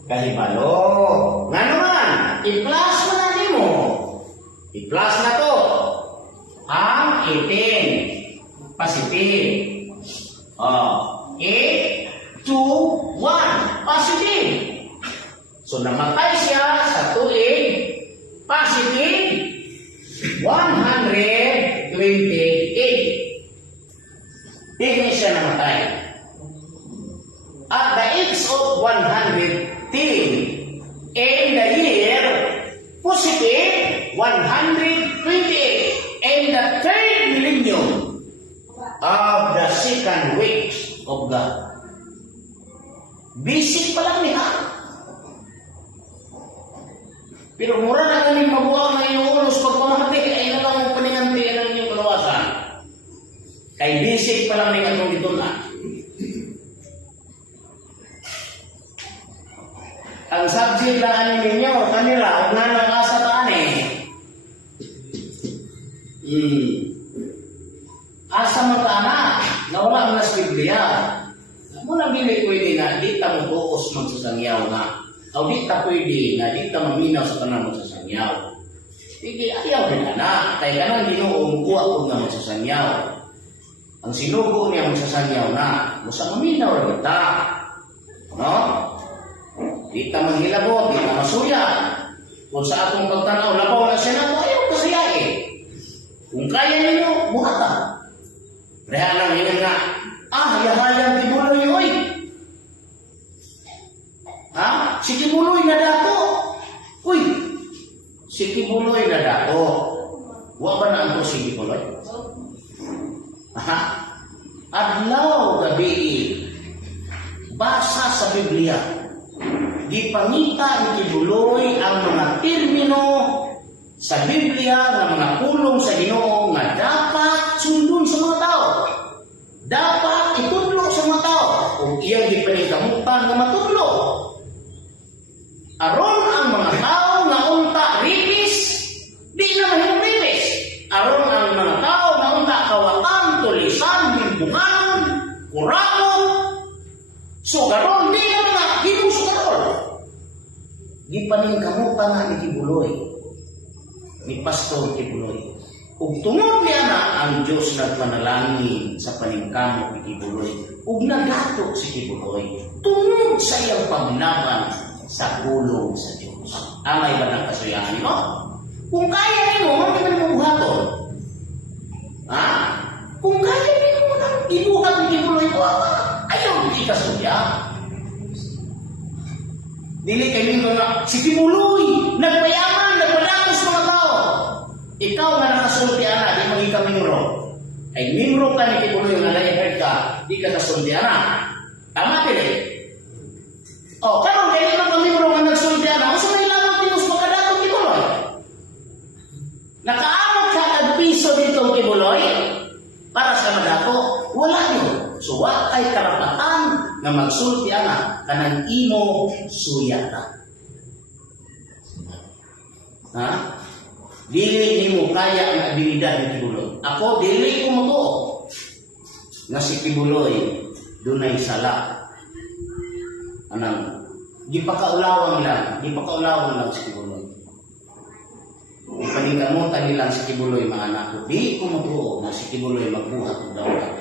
Kahibalo. Nga naman, i-plus mo na mo. I-plus na to. Ang 18. Positive. Oh. 8, 2, 1. Positive. So, namatay siya sa tuig. Positive. 128. Hindi siya namatay. At the age of 110, in the year, positive, 128, in the third millennium of the second week of God. Basic pa lang niya. Pero mura na galing mabuang na iyong ulos pag pamahati, ay na lang ang paningantian ng inyong kalawasan. Kay basic pa lang niya itong dito na. Ang subject lang ninyo, kanila, huwag na lang asa taan eh. Asa mo taana, na wala mo na sa Biblia. Muna bili pwede na, di ta mo tuos magsasangyaw na. O di ta pwede na, di ta maminaw sa tanang magsasangyaw. Hindi, ayaw din na. Kaya ka nang Ginoo, kuha ko na magsasangyaw. Ang sinugo niya magsasangyaw na, musa maminaw na kita. No? Di ta manghilabot, di ta masuya. Kung sa atong pagtanaw, labaw na siya na, ayaw kasiya eh. Kung kaya ninyo, buhata. Reha lang yun nga, hayang tibuloy oy. Ha? Si Kibuloy na dato. Uy, si Kibuloy na dato. Wa ba na ang si Kibuloy? Ha? Adlaw gabi, basa sa Biblia. Gipangita ni Kibuloy ang mga termino sa Biblia ng mga pulong sa Ginoo nga dapat sundon sa mga tao. Dapat itudlo sa mga tao kung iyang gipaningkamutan nga matudlo. Aron ang mga tao nga unta ripis, di na mahimong ripis. Aron ang mga tao nga unta kawatan, tulisan, bimbukan, kurakot, sugaron, di na mga ginusugaron. Gipaningkamutan nga ni Kibuloy, ni Pastor Kibuloy. Ug tungod niya na ang Diyos nagpanalangin sa paningkamot ni Kibuloy. Ug nagato si Kibuloy tungod sa iyang paglaban sa gulong sa Diyos. Amay ba ng kasuyahan mo? Kung kaya mo, hindi mo buhaton. Ha? Kung kaya mo nang ibuhat ni Kibuloy ko, ayaw hindi kasuya. Dili kayo nga, si Kibuloy, nagpayaman, nagpadatos mga tao. Ikaw nga nakasultian na, di maging ka minuro. Ay minuro ka ni Kibuloy nga na-effect ka, di ka kasultian na. Tama din eh. O, karon kayo nga pamimuro nga nagsultian na, usa may lamang tinus magkadatong Kibuloy. Nakaamot ka nagpiso dito Kibuloy, para sa madato, wala yun. So, wala ay karapatan nga magsultian na, kanang imo suyata. Ha? Dili ni mo kaya ang abilidad ni Kibuloy. Ako, dili ko mo to. Nga si Kibuloy, dunay sala. Anang, di pa kaulawang lang si Kibuloy. Ipaningkamutan nilang si Kibuloy, mga anak ko. Di ko mo to na si Kibuloy magbuhat ng dawat.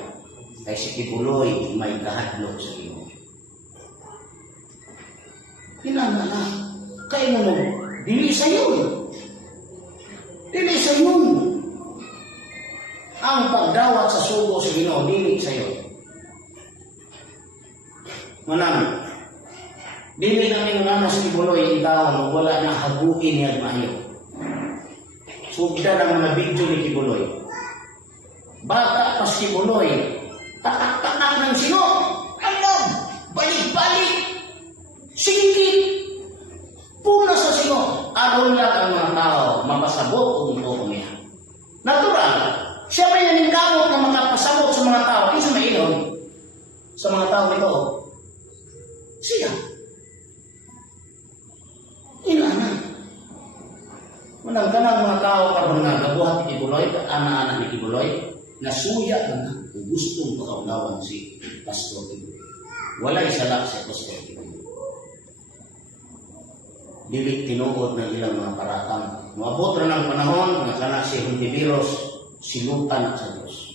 Kaya si Kibuloy may kahadlok sa iyo. Yun ang na. Kaya mo dili sa yun. Dili sa yun. Ang pagdawat sa sugo sa Ginoo dili sa yun. Manang, dili namin nga sa Kibuloy itaw wala na haguin niya maayo. Sugda lang mga video ni Kibuloy. Bata pas Kibuloy, tatak-tatak ng sino? Alam, balik-balik, singkit, puna sa sino. Aron lang ang mga tao mapasabot kung ito niya. Natural, siya may naningkamot na makapasabot sa mga tao. Isa mainom sa mga tao nito. Siya. Inanan. Manang kanang mga tao karon nga gabuhat ni Kibuloy, ana-ana ni Kibuloy, nasuya na kung gustong pakaulawan si Pastor Kibuloy. Wala isalak si Pastor Kibuloy. Dili tinuod ng ilang mga paratang. Maabot na ng panahon nga kana si Hontiveros silutan sa Diyos.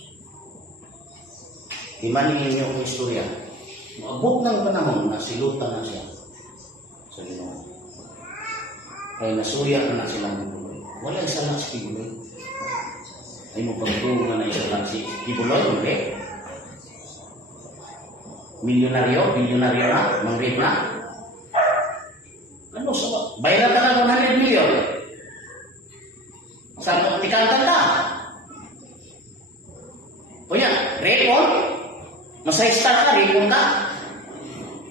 Imanin niyo ang istorya. Maabot ng panahon na silutan na siya sa Ginoo. Kaya nasuya na silang Kibuloy. Wala isalak si Kibuloy. Ay mo pagtungan na isalak si Kibuloy, hindi. Bilyonaryo na, mangrip na. Ano sa bayaran ka na 100 million? Sa tikatan ka. O yan, record? Masayista ka, record ka.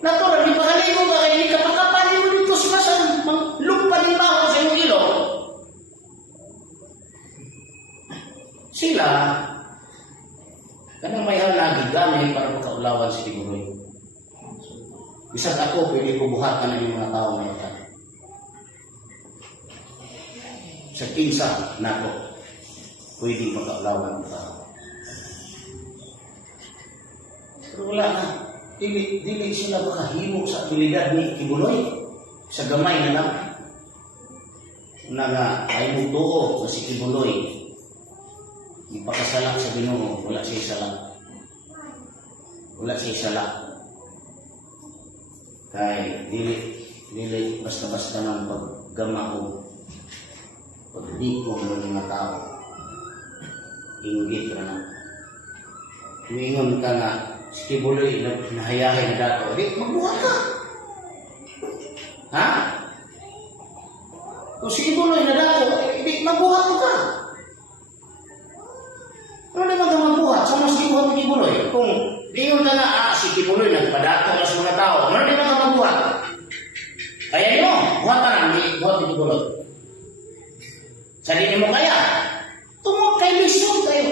Natural, di pa kaligo ka, kaya hindi ka pagkapali mo dito sa masan. Lupa din ba ako sa iyong ilong? Sila, kanang may halagi gamit para makaulawan si Kibuloy. Bisag ako, pwede ko buhatan ng mga tao na ito. Sa kinsa na ako, pwede makaulawan ng tao. Pero wala na. Dili sila makahimo sa abilidad ni Kibuloy. Sa gamay na lang. Na nga, ay mutuo na si Kibuloy. Ipakasalak sa Ginoo, wala siya salak. Wala siya salak. Kaya dili basta-basta ng paggamao, pagdiko ng mga tao. Inggit ka na. Tumingon ka nga, si Kibuloy nahayahin na dato. Di, magbuhat ka. Ha? Kung si Kibuloy na dato, di, magbuhat ka. Ano naman ka magbuhat? Sa mas gibuhat ni Kibuloy? Kung tingin ka na, si Kibuloy nagpadato na sa mga tao, ano naman ka magbuhat? Kaya nyo, buhat ka na, buhat ni Kibuloy. Sa di mo kaya, tungkol kay lisod kayo.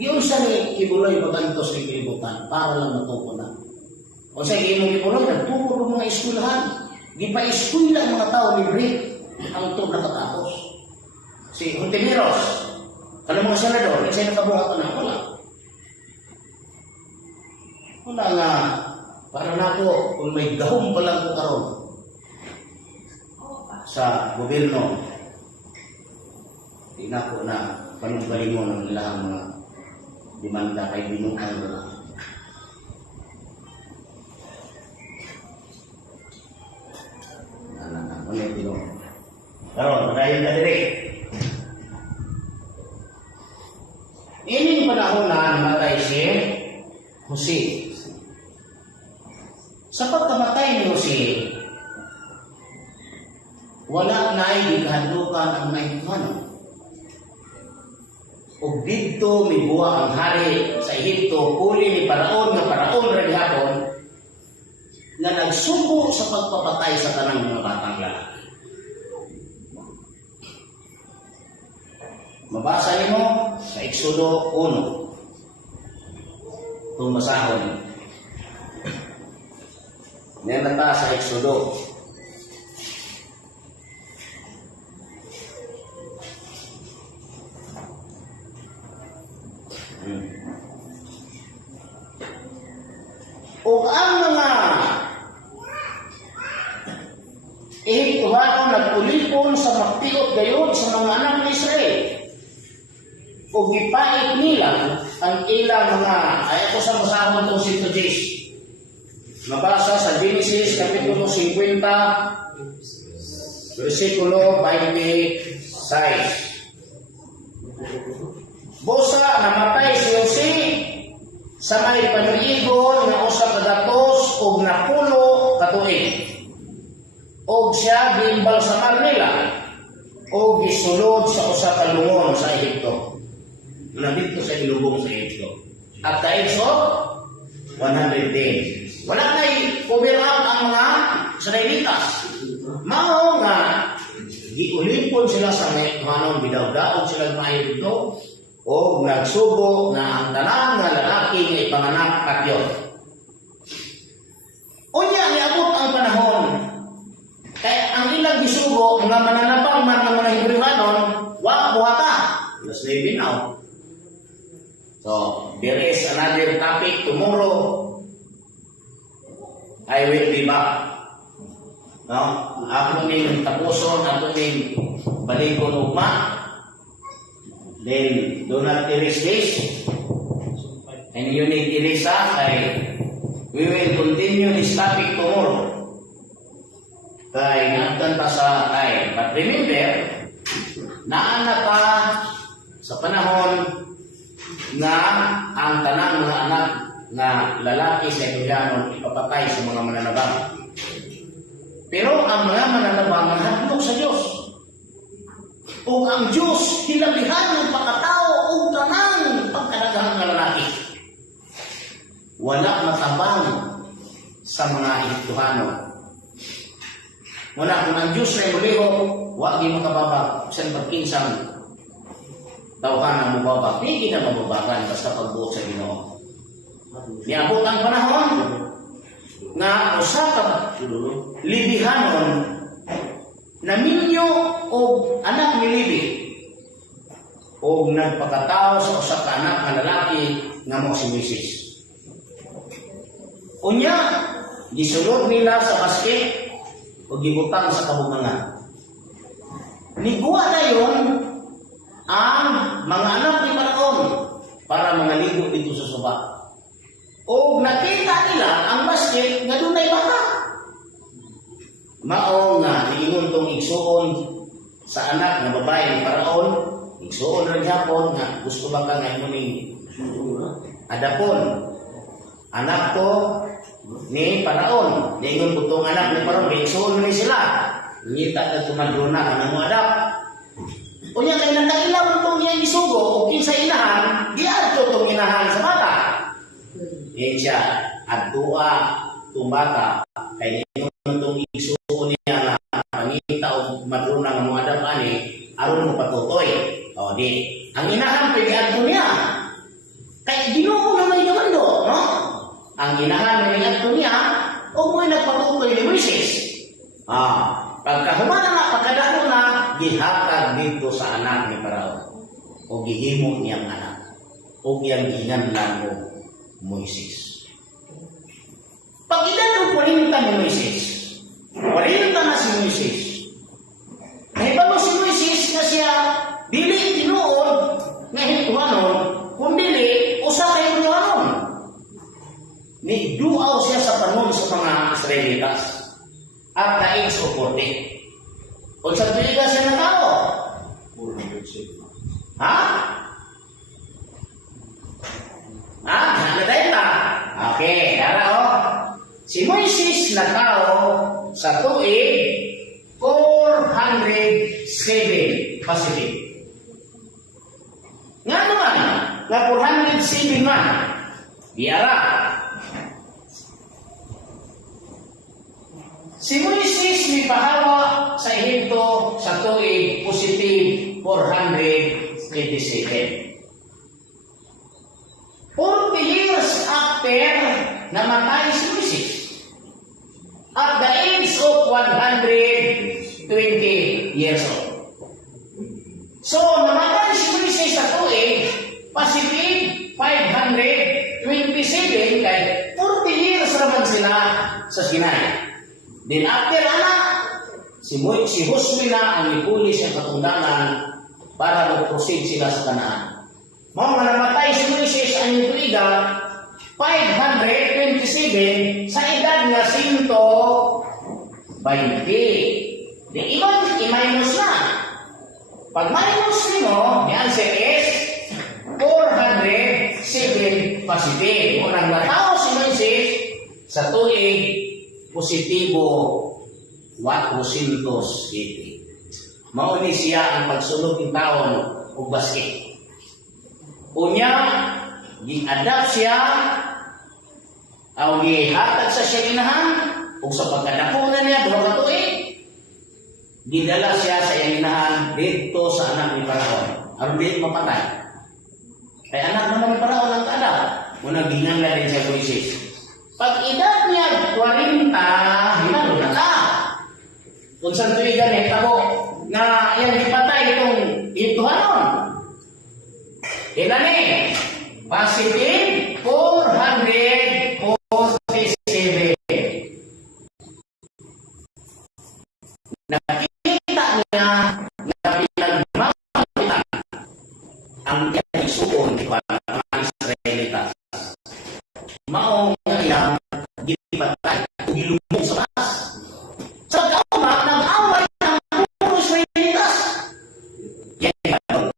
Giyon sa ni Kibuloy magantos ni kilibutan para lang matuko na. O sa imo Kibuloy, nagtuko ng mga eskwelahan. Di pa eskwela ang mga tao libre ang ito nakatapos. Si Hontiveros, kalau mga senador, hindi siya nakabuhat na wala. Wala nga, para na po, kung may gahong pa lang po karon sa gobyerno, di na po na panunggaling mo ng ilang mga demanda kay binuang na lang. Ano yung binong? Karon, magayon ka diri. Ining panahon na namatay si Jose. Sa pagkamatay ni Jose, wala na ay ikahandukan ang naikuhan. O dito may buwa ang hari sa Ehipto, puli ni Paraon nga Paraon raghapon na nagsuko sa pagpapatay sa tanang mga batang lalaki. Mabasa nimo sa Exodo 1. Itong basahon. Yan na ta sa Exodo. O ang mga Ehiptohano nagpulipon sa magtiot gayon sa mga anak ni Israel. O gipait nila ang ilang mga, ay ako sa masahon itong si Tujis. Mabasa sa Genesis Kapitulo 50, Versikulo 26. Busa namatay si Jose sa may panuigon nga usa ka gatos ug napulo ka tuig. Og siya giimbal sa Manila o gisulod sa usa ka lungon sa Ehipto. Nabito sa ilubong sa Ehipto. At kaigso 100 days. Wala na'y cover up ang mga Israelitas. Mao nga giulipon sila sa Manong bidaw-daog sila maayo dito o nagsubo nga ang tanan nga lalaki nga ipanganak katyon. Unya niabot ang panahon kaya ang ilang gisugo nga mananapang man ng mga Hebrewanon wa buhata. Let's leave it now. So, there is another topic tomorrow. I will be back. No? Ako ning tapuson, ako ning balikon ugma. Then, do not erase this. And you need erase that. We will continue this topic tomorrow. Kaya nagtan pa sa ay. But remember, naanak ka sa panahon nga ang tanang mga anak na lalaki sa Hebrewanon ipapatay sa mga mananabang. Pero ang mga mananabang nahadlok sa Diyos. O ang Diyos hinabihan ng pagkatao o tanang pagkalagahan ng lalaki. Wala matabang sa mga Ehiptohano. Muna kung ang Diyos ay muliho, wag di makababa sa pagkinsang tawhan ang mababa. Hindi na mababakan basta pagbuot sa Ginoo. Niabot ang panahon nga usa ka Libihanon na minyo o anak ni Libi o nagpakatao sa usa ka anak na lalaki nga mo si Moises. Unya, gisulod nila sa basket o gibutang sa kabugangan. Niguwa na yun ang mga anak ni Paraon para mangaligo dito sa suba. O nakita nila ang basket nga dunay baka. Mao nga niingon tong igsuon sa anak na babae ni Paraon, igsuon rin Japon nga gusto ba ka nga muning adapon. Anak ko ni Paraon, niingon ko tong anak ni Paraon, igsuon ni sila. Ngita na tumadrona ka na mo adap. Unya kay nakailaw tong iyang isugo o kinsa inahan, giadto tong inahan sa bata. Siya adtua tumbata kay tong igsuon niya nga pangita og madrona nga mo adap ani aron mo patutoy. O di ang inahan pwede adto niya. Kay Ginoo na may kamando, no? Ang inahan ni adto niya og mo nagpatutoy ni Moises. Pagkahumana na pagkadako na gihatag dito sa anak ni Paraon o gihimo niyang anak o iyang ginanlan mo Moises. Pag ilan 40 ni Moises, 40 na si Moises. Nahibago si Moises na siya dili tinuod nga Ehiptohanon kundi usa ka Hebrewanon. Ni duaw siya sa panon sa mga Israelitas. At naing suporte. Kung sa tuliga siya na tao? Ha? Nakadayta? Okay, dara o. Si Moises na tao sa tuig 407 Pacific. Nga naman, na 407 man. Biara. Si Moises ni pahawa sa Ehipto sa tuig positive 427. 40 years after namatay si Moises. At the age of 120 years old. So, namatay si Moises sa tuig positive 527 kay 40 years naman sila sa Sinai. Then after si Josue na ang ipuli sa katundanan para mag-proceed sila sa Kanaan. Mga namatay si Moises ang tuiga 527 sa edad nga 120. Di i-minus na. Pag minus nimo, the answer is 407 positive. Unang nataw si Moises sa tuig positibo 407. Mauni siya ang pagsulod ng taon o basket. Unya, gi-adapt siya o gihatag sa siya inahan o sa pagkadakunan niya, duha ka tuig, gidala siya sa iyang inahan dito sa anak ni Paraon. Aron di mapatay. Kaya anak naman ni Paraon ang kaadap. Muna ginangla din siya Moises. Pag edad niya 40, hinalo na ka. Kung saan tuwigan eh, tabo na yan ipatay itong ituhanon. Ilan eh? Positive 447. Nakita niya na pinagmamagitan ang isuon ni mga Israelitas. Maong nga gipatay o gilumong sa taas. Sa kauma, nag-away ng mga Israelitas. Yan yung ano.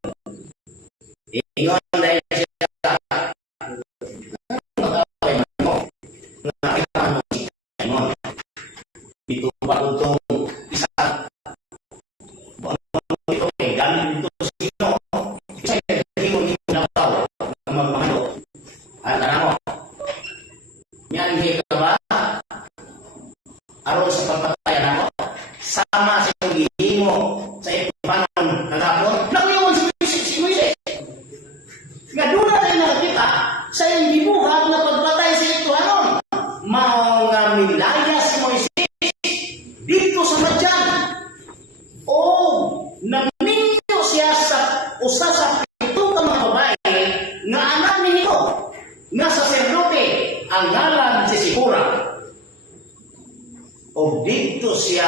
Ingon dahil siya mag-away mo. Nakita mo si Simon. Ito ba itong isa? Ito eh, galing ito sa sino. Kasi hindi mo nataw na magmahalo. At ano mo? Yan hindi ka ba? Aron sa pagpatayan ako, sama sa iyong gihimo sa iyong panon kagapon, nakuyawan si Moises. Nga doon na rin nakakita sa iyong gibuhat na pagpatay sa ito anon. Mao nga milaya si Moises dito sa Madyan. O naminyo siya sa usa sa pito ka mga babae nga anak ninyo nga saserdote ang ngalan si Sipora. O dito siya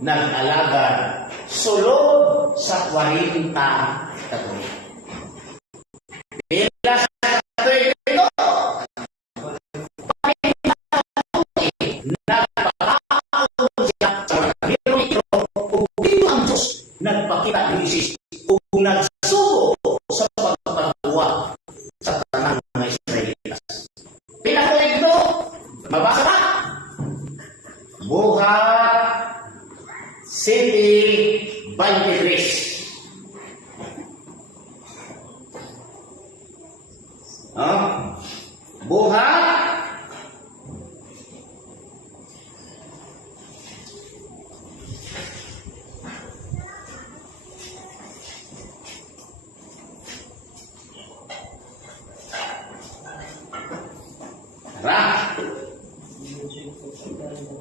nag-alagad sulod sa 40 katuig. Bila sa katuig ito, nagpakaon siya sa mga biro ito o dito ang Diyos nagpakita ni Isis o nagsugo sa pagpapagawa sa tanang mga Israelitas. Pinatuig ito, mabasa na. Buhat City 23. Buhat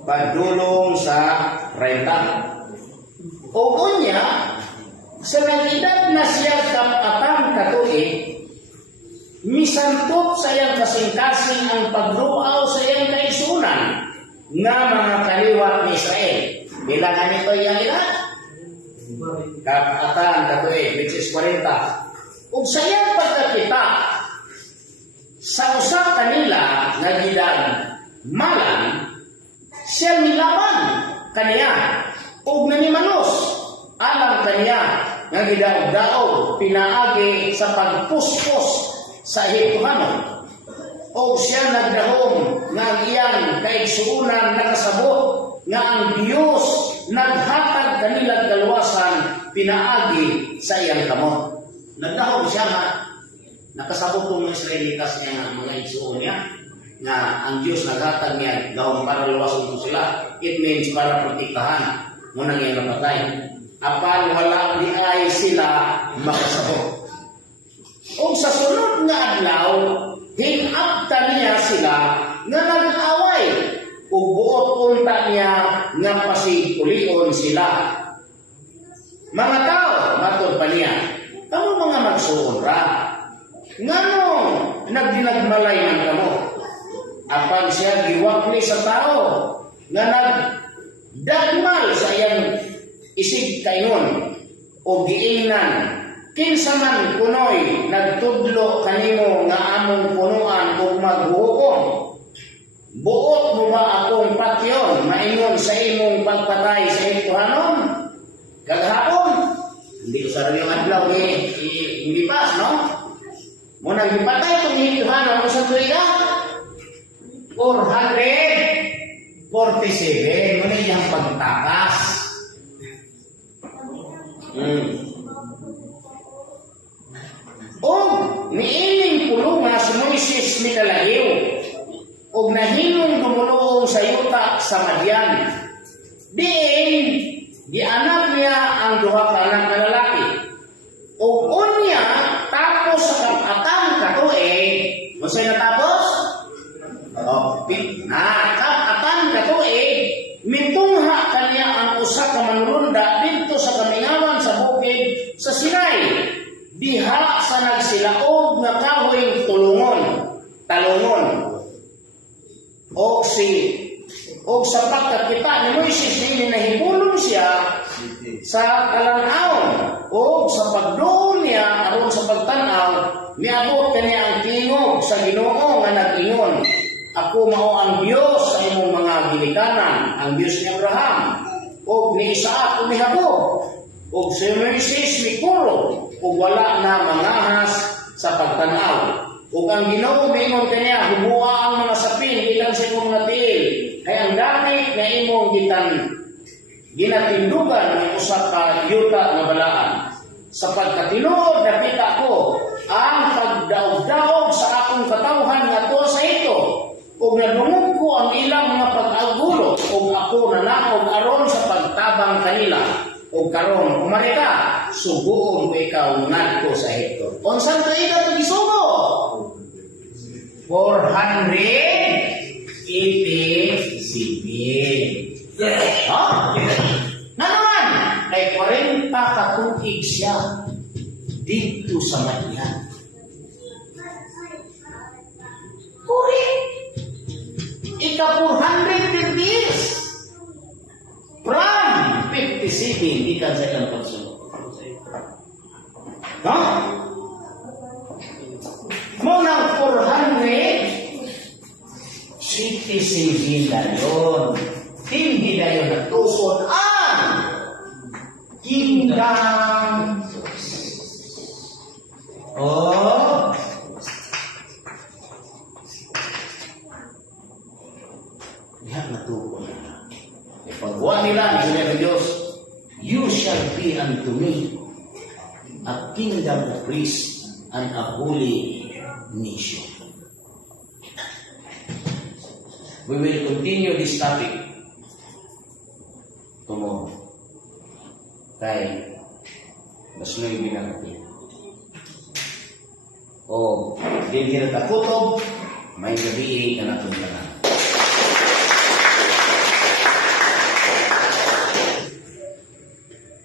padulong sa renta. O unya, sa nag-edad na siya kapatang katuig, misantot sa iyang kasing-kasing ang pagluaw sa iyang kaisunan nga mga kaliwat ni Israel. Bilangan ito iyang edad? Kapatang katuig, which is 40. O sa iyang pagkakita, sa usap kanila na gidang malan, siya nilaban kaniya ug nanimanos alang kaniya nga gidaog-daog pinaagi sa pagpuspos sa Ehiptohanon. O siya nagdahom nga iyang kaigsuunan nakasabot nga ang Dios naghatag kanila kaluwasan pinaagi sa iyang kamot. Nagdahom siya nga nakasabot ng mga Israelitas niya nga mga igsuon niya nga ang Diyos naghatag niya gawang para luwason ko sila. It means para protektahan muna nga napatay. Apan wala di ay sila makasabot. O sa sunod nga adlaw, hinabta niya sila nga nag-away. O buot unta niya nga pasigulion sila. Mga tao, matod pa niya, kamo mga magsuon ra. Nganong nagdinagmalay ng kamo? Apan siya giwakli sa tao nga nagdagmal sa iyang isig kaingon o giingnan kinsa man kunoy nagtudlo kanimo nga among punuan ug maghuhukom Buot mo ba akong patyon, maingon sa imong pagpatay sa ikuhanon? Kagahapon, hindi ko sa yung adlaw hindi pas, no? Muna gipatay itong ikuhanon mo sa tuwiga? 447, muna yung pagtakas. O, niiling pulunga si Moises ni Kalahiw, o nahimong dumulong sa yuta sa Madian. Diin, gianak niya ang duha ka anak na lalaki. O unya, tapos sa kapatang katuig, masay natapos? Kapatang katuig, mitungha kanya ang usa ka manrunda dito sa kamingawan sa bukid sa Sinai. Diha sa nagsilaog nga kahoy talungon. O sa pagkakita ni Moises din nahibulong siya sa kalanawon o sa pagdoon niya aron sa pagtanaw niabot kaniya ang tingog sa Ginoo nga nag-ingon, ako mao ang Dios sa imong mga ginikanan, ang Dios ni Abraham o ni Isaac o ni Jacob. O si Moises mikuro o wala na mangahas sa pagtanaw. Ug ang Ginoo mingon kaniya, hubua ang mga sapin gikan sa imong mga tiil, kay ang dami nga imong ginatindugan ng usa ka yuta nga balaan. Sa pagkatinuod nakita ko ang pagdaog-daog sa akong katawhan ngadto sa ito, ug nadungog ko ang ilang mga pag-agulo, ug ako nanakog aron sa pagtabang kanila. O karon umarita, subuon ko ikaw ngadto sa Hector. Unsan ka ikaw gisugo? 487. Ha? Naman, kay 40 katuig siya dito sa Madian. Ika 400 years. From 57, ikan sa ilang pagsunod. Ha? Munang 400, citizen dayon. Hindi dayon natuson ang kingdom. Oh. Diyan natuon na. Pagbuhat nila, sinabi ng Diyos, you shall be unto me a kingdom of priests and a holy nation. We will continue this topic tomorrow. Kaya, mas may binakati. O, din kita takutob, may gabi na natunta na.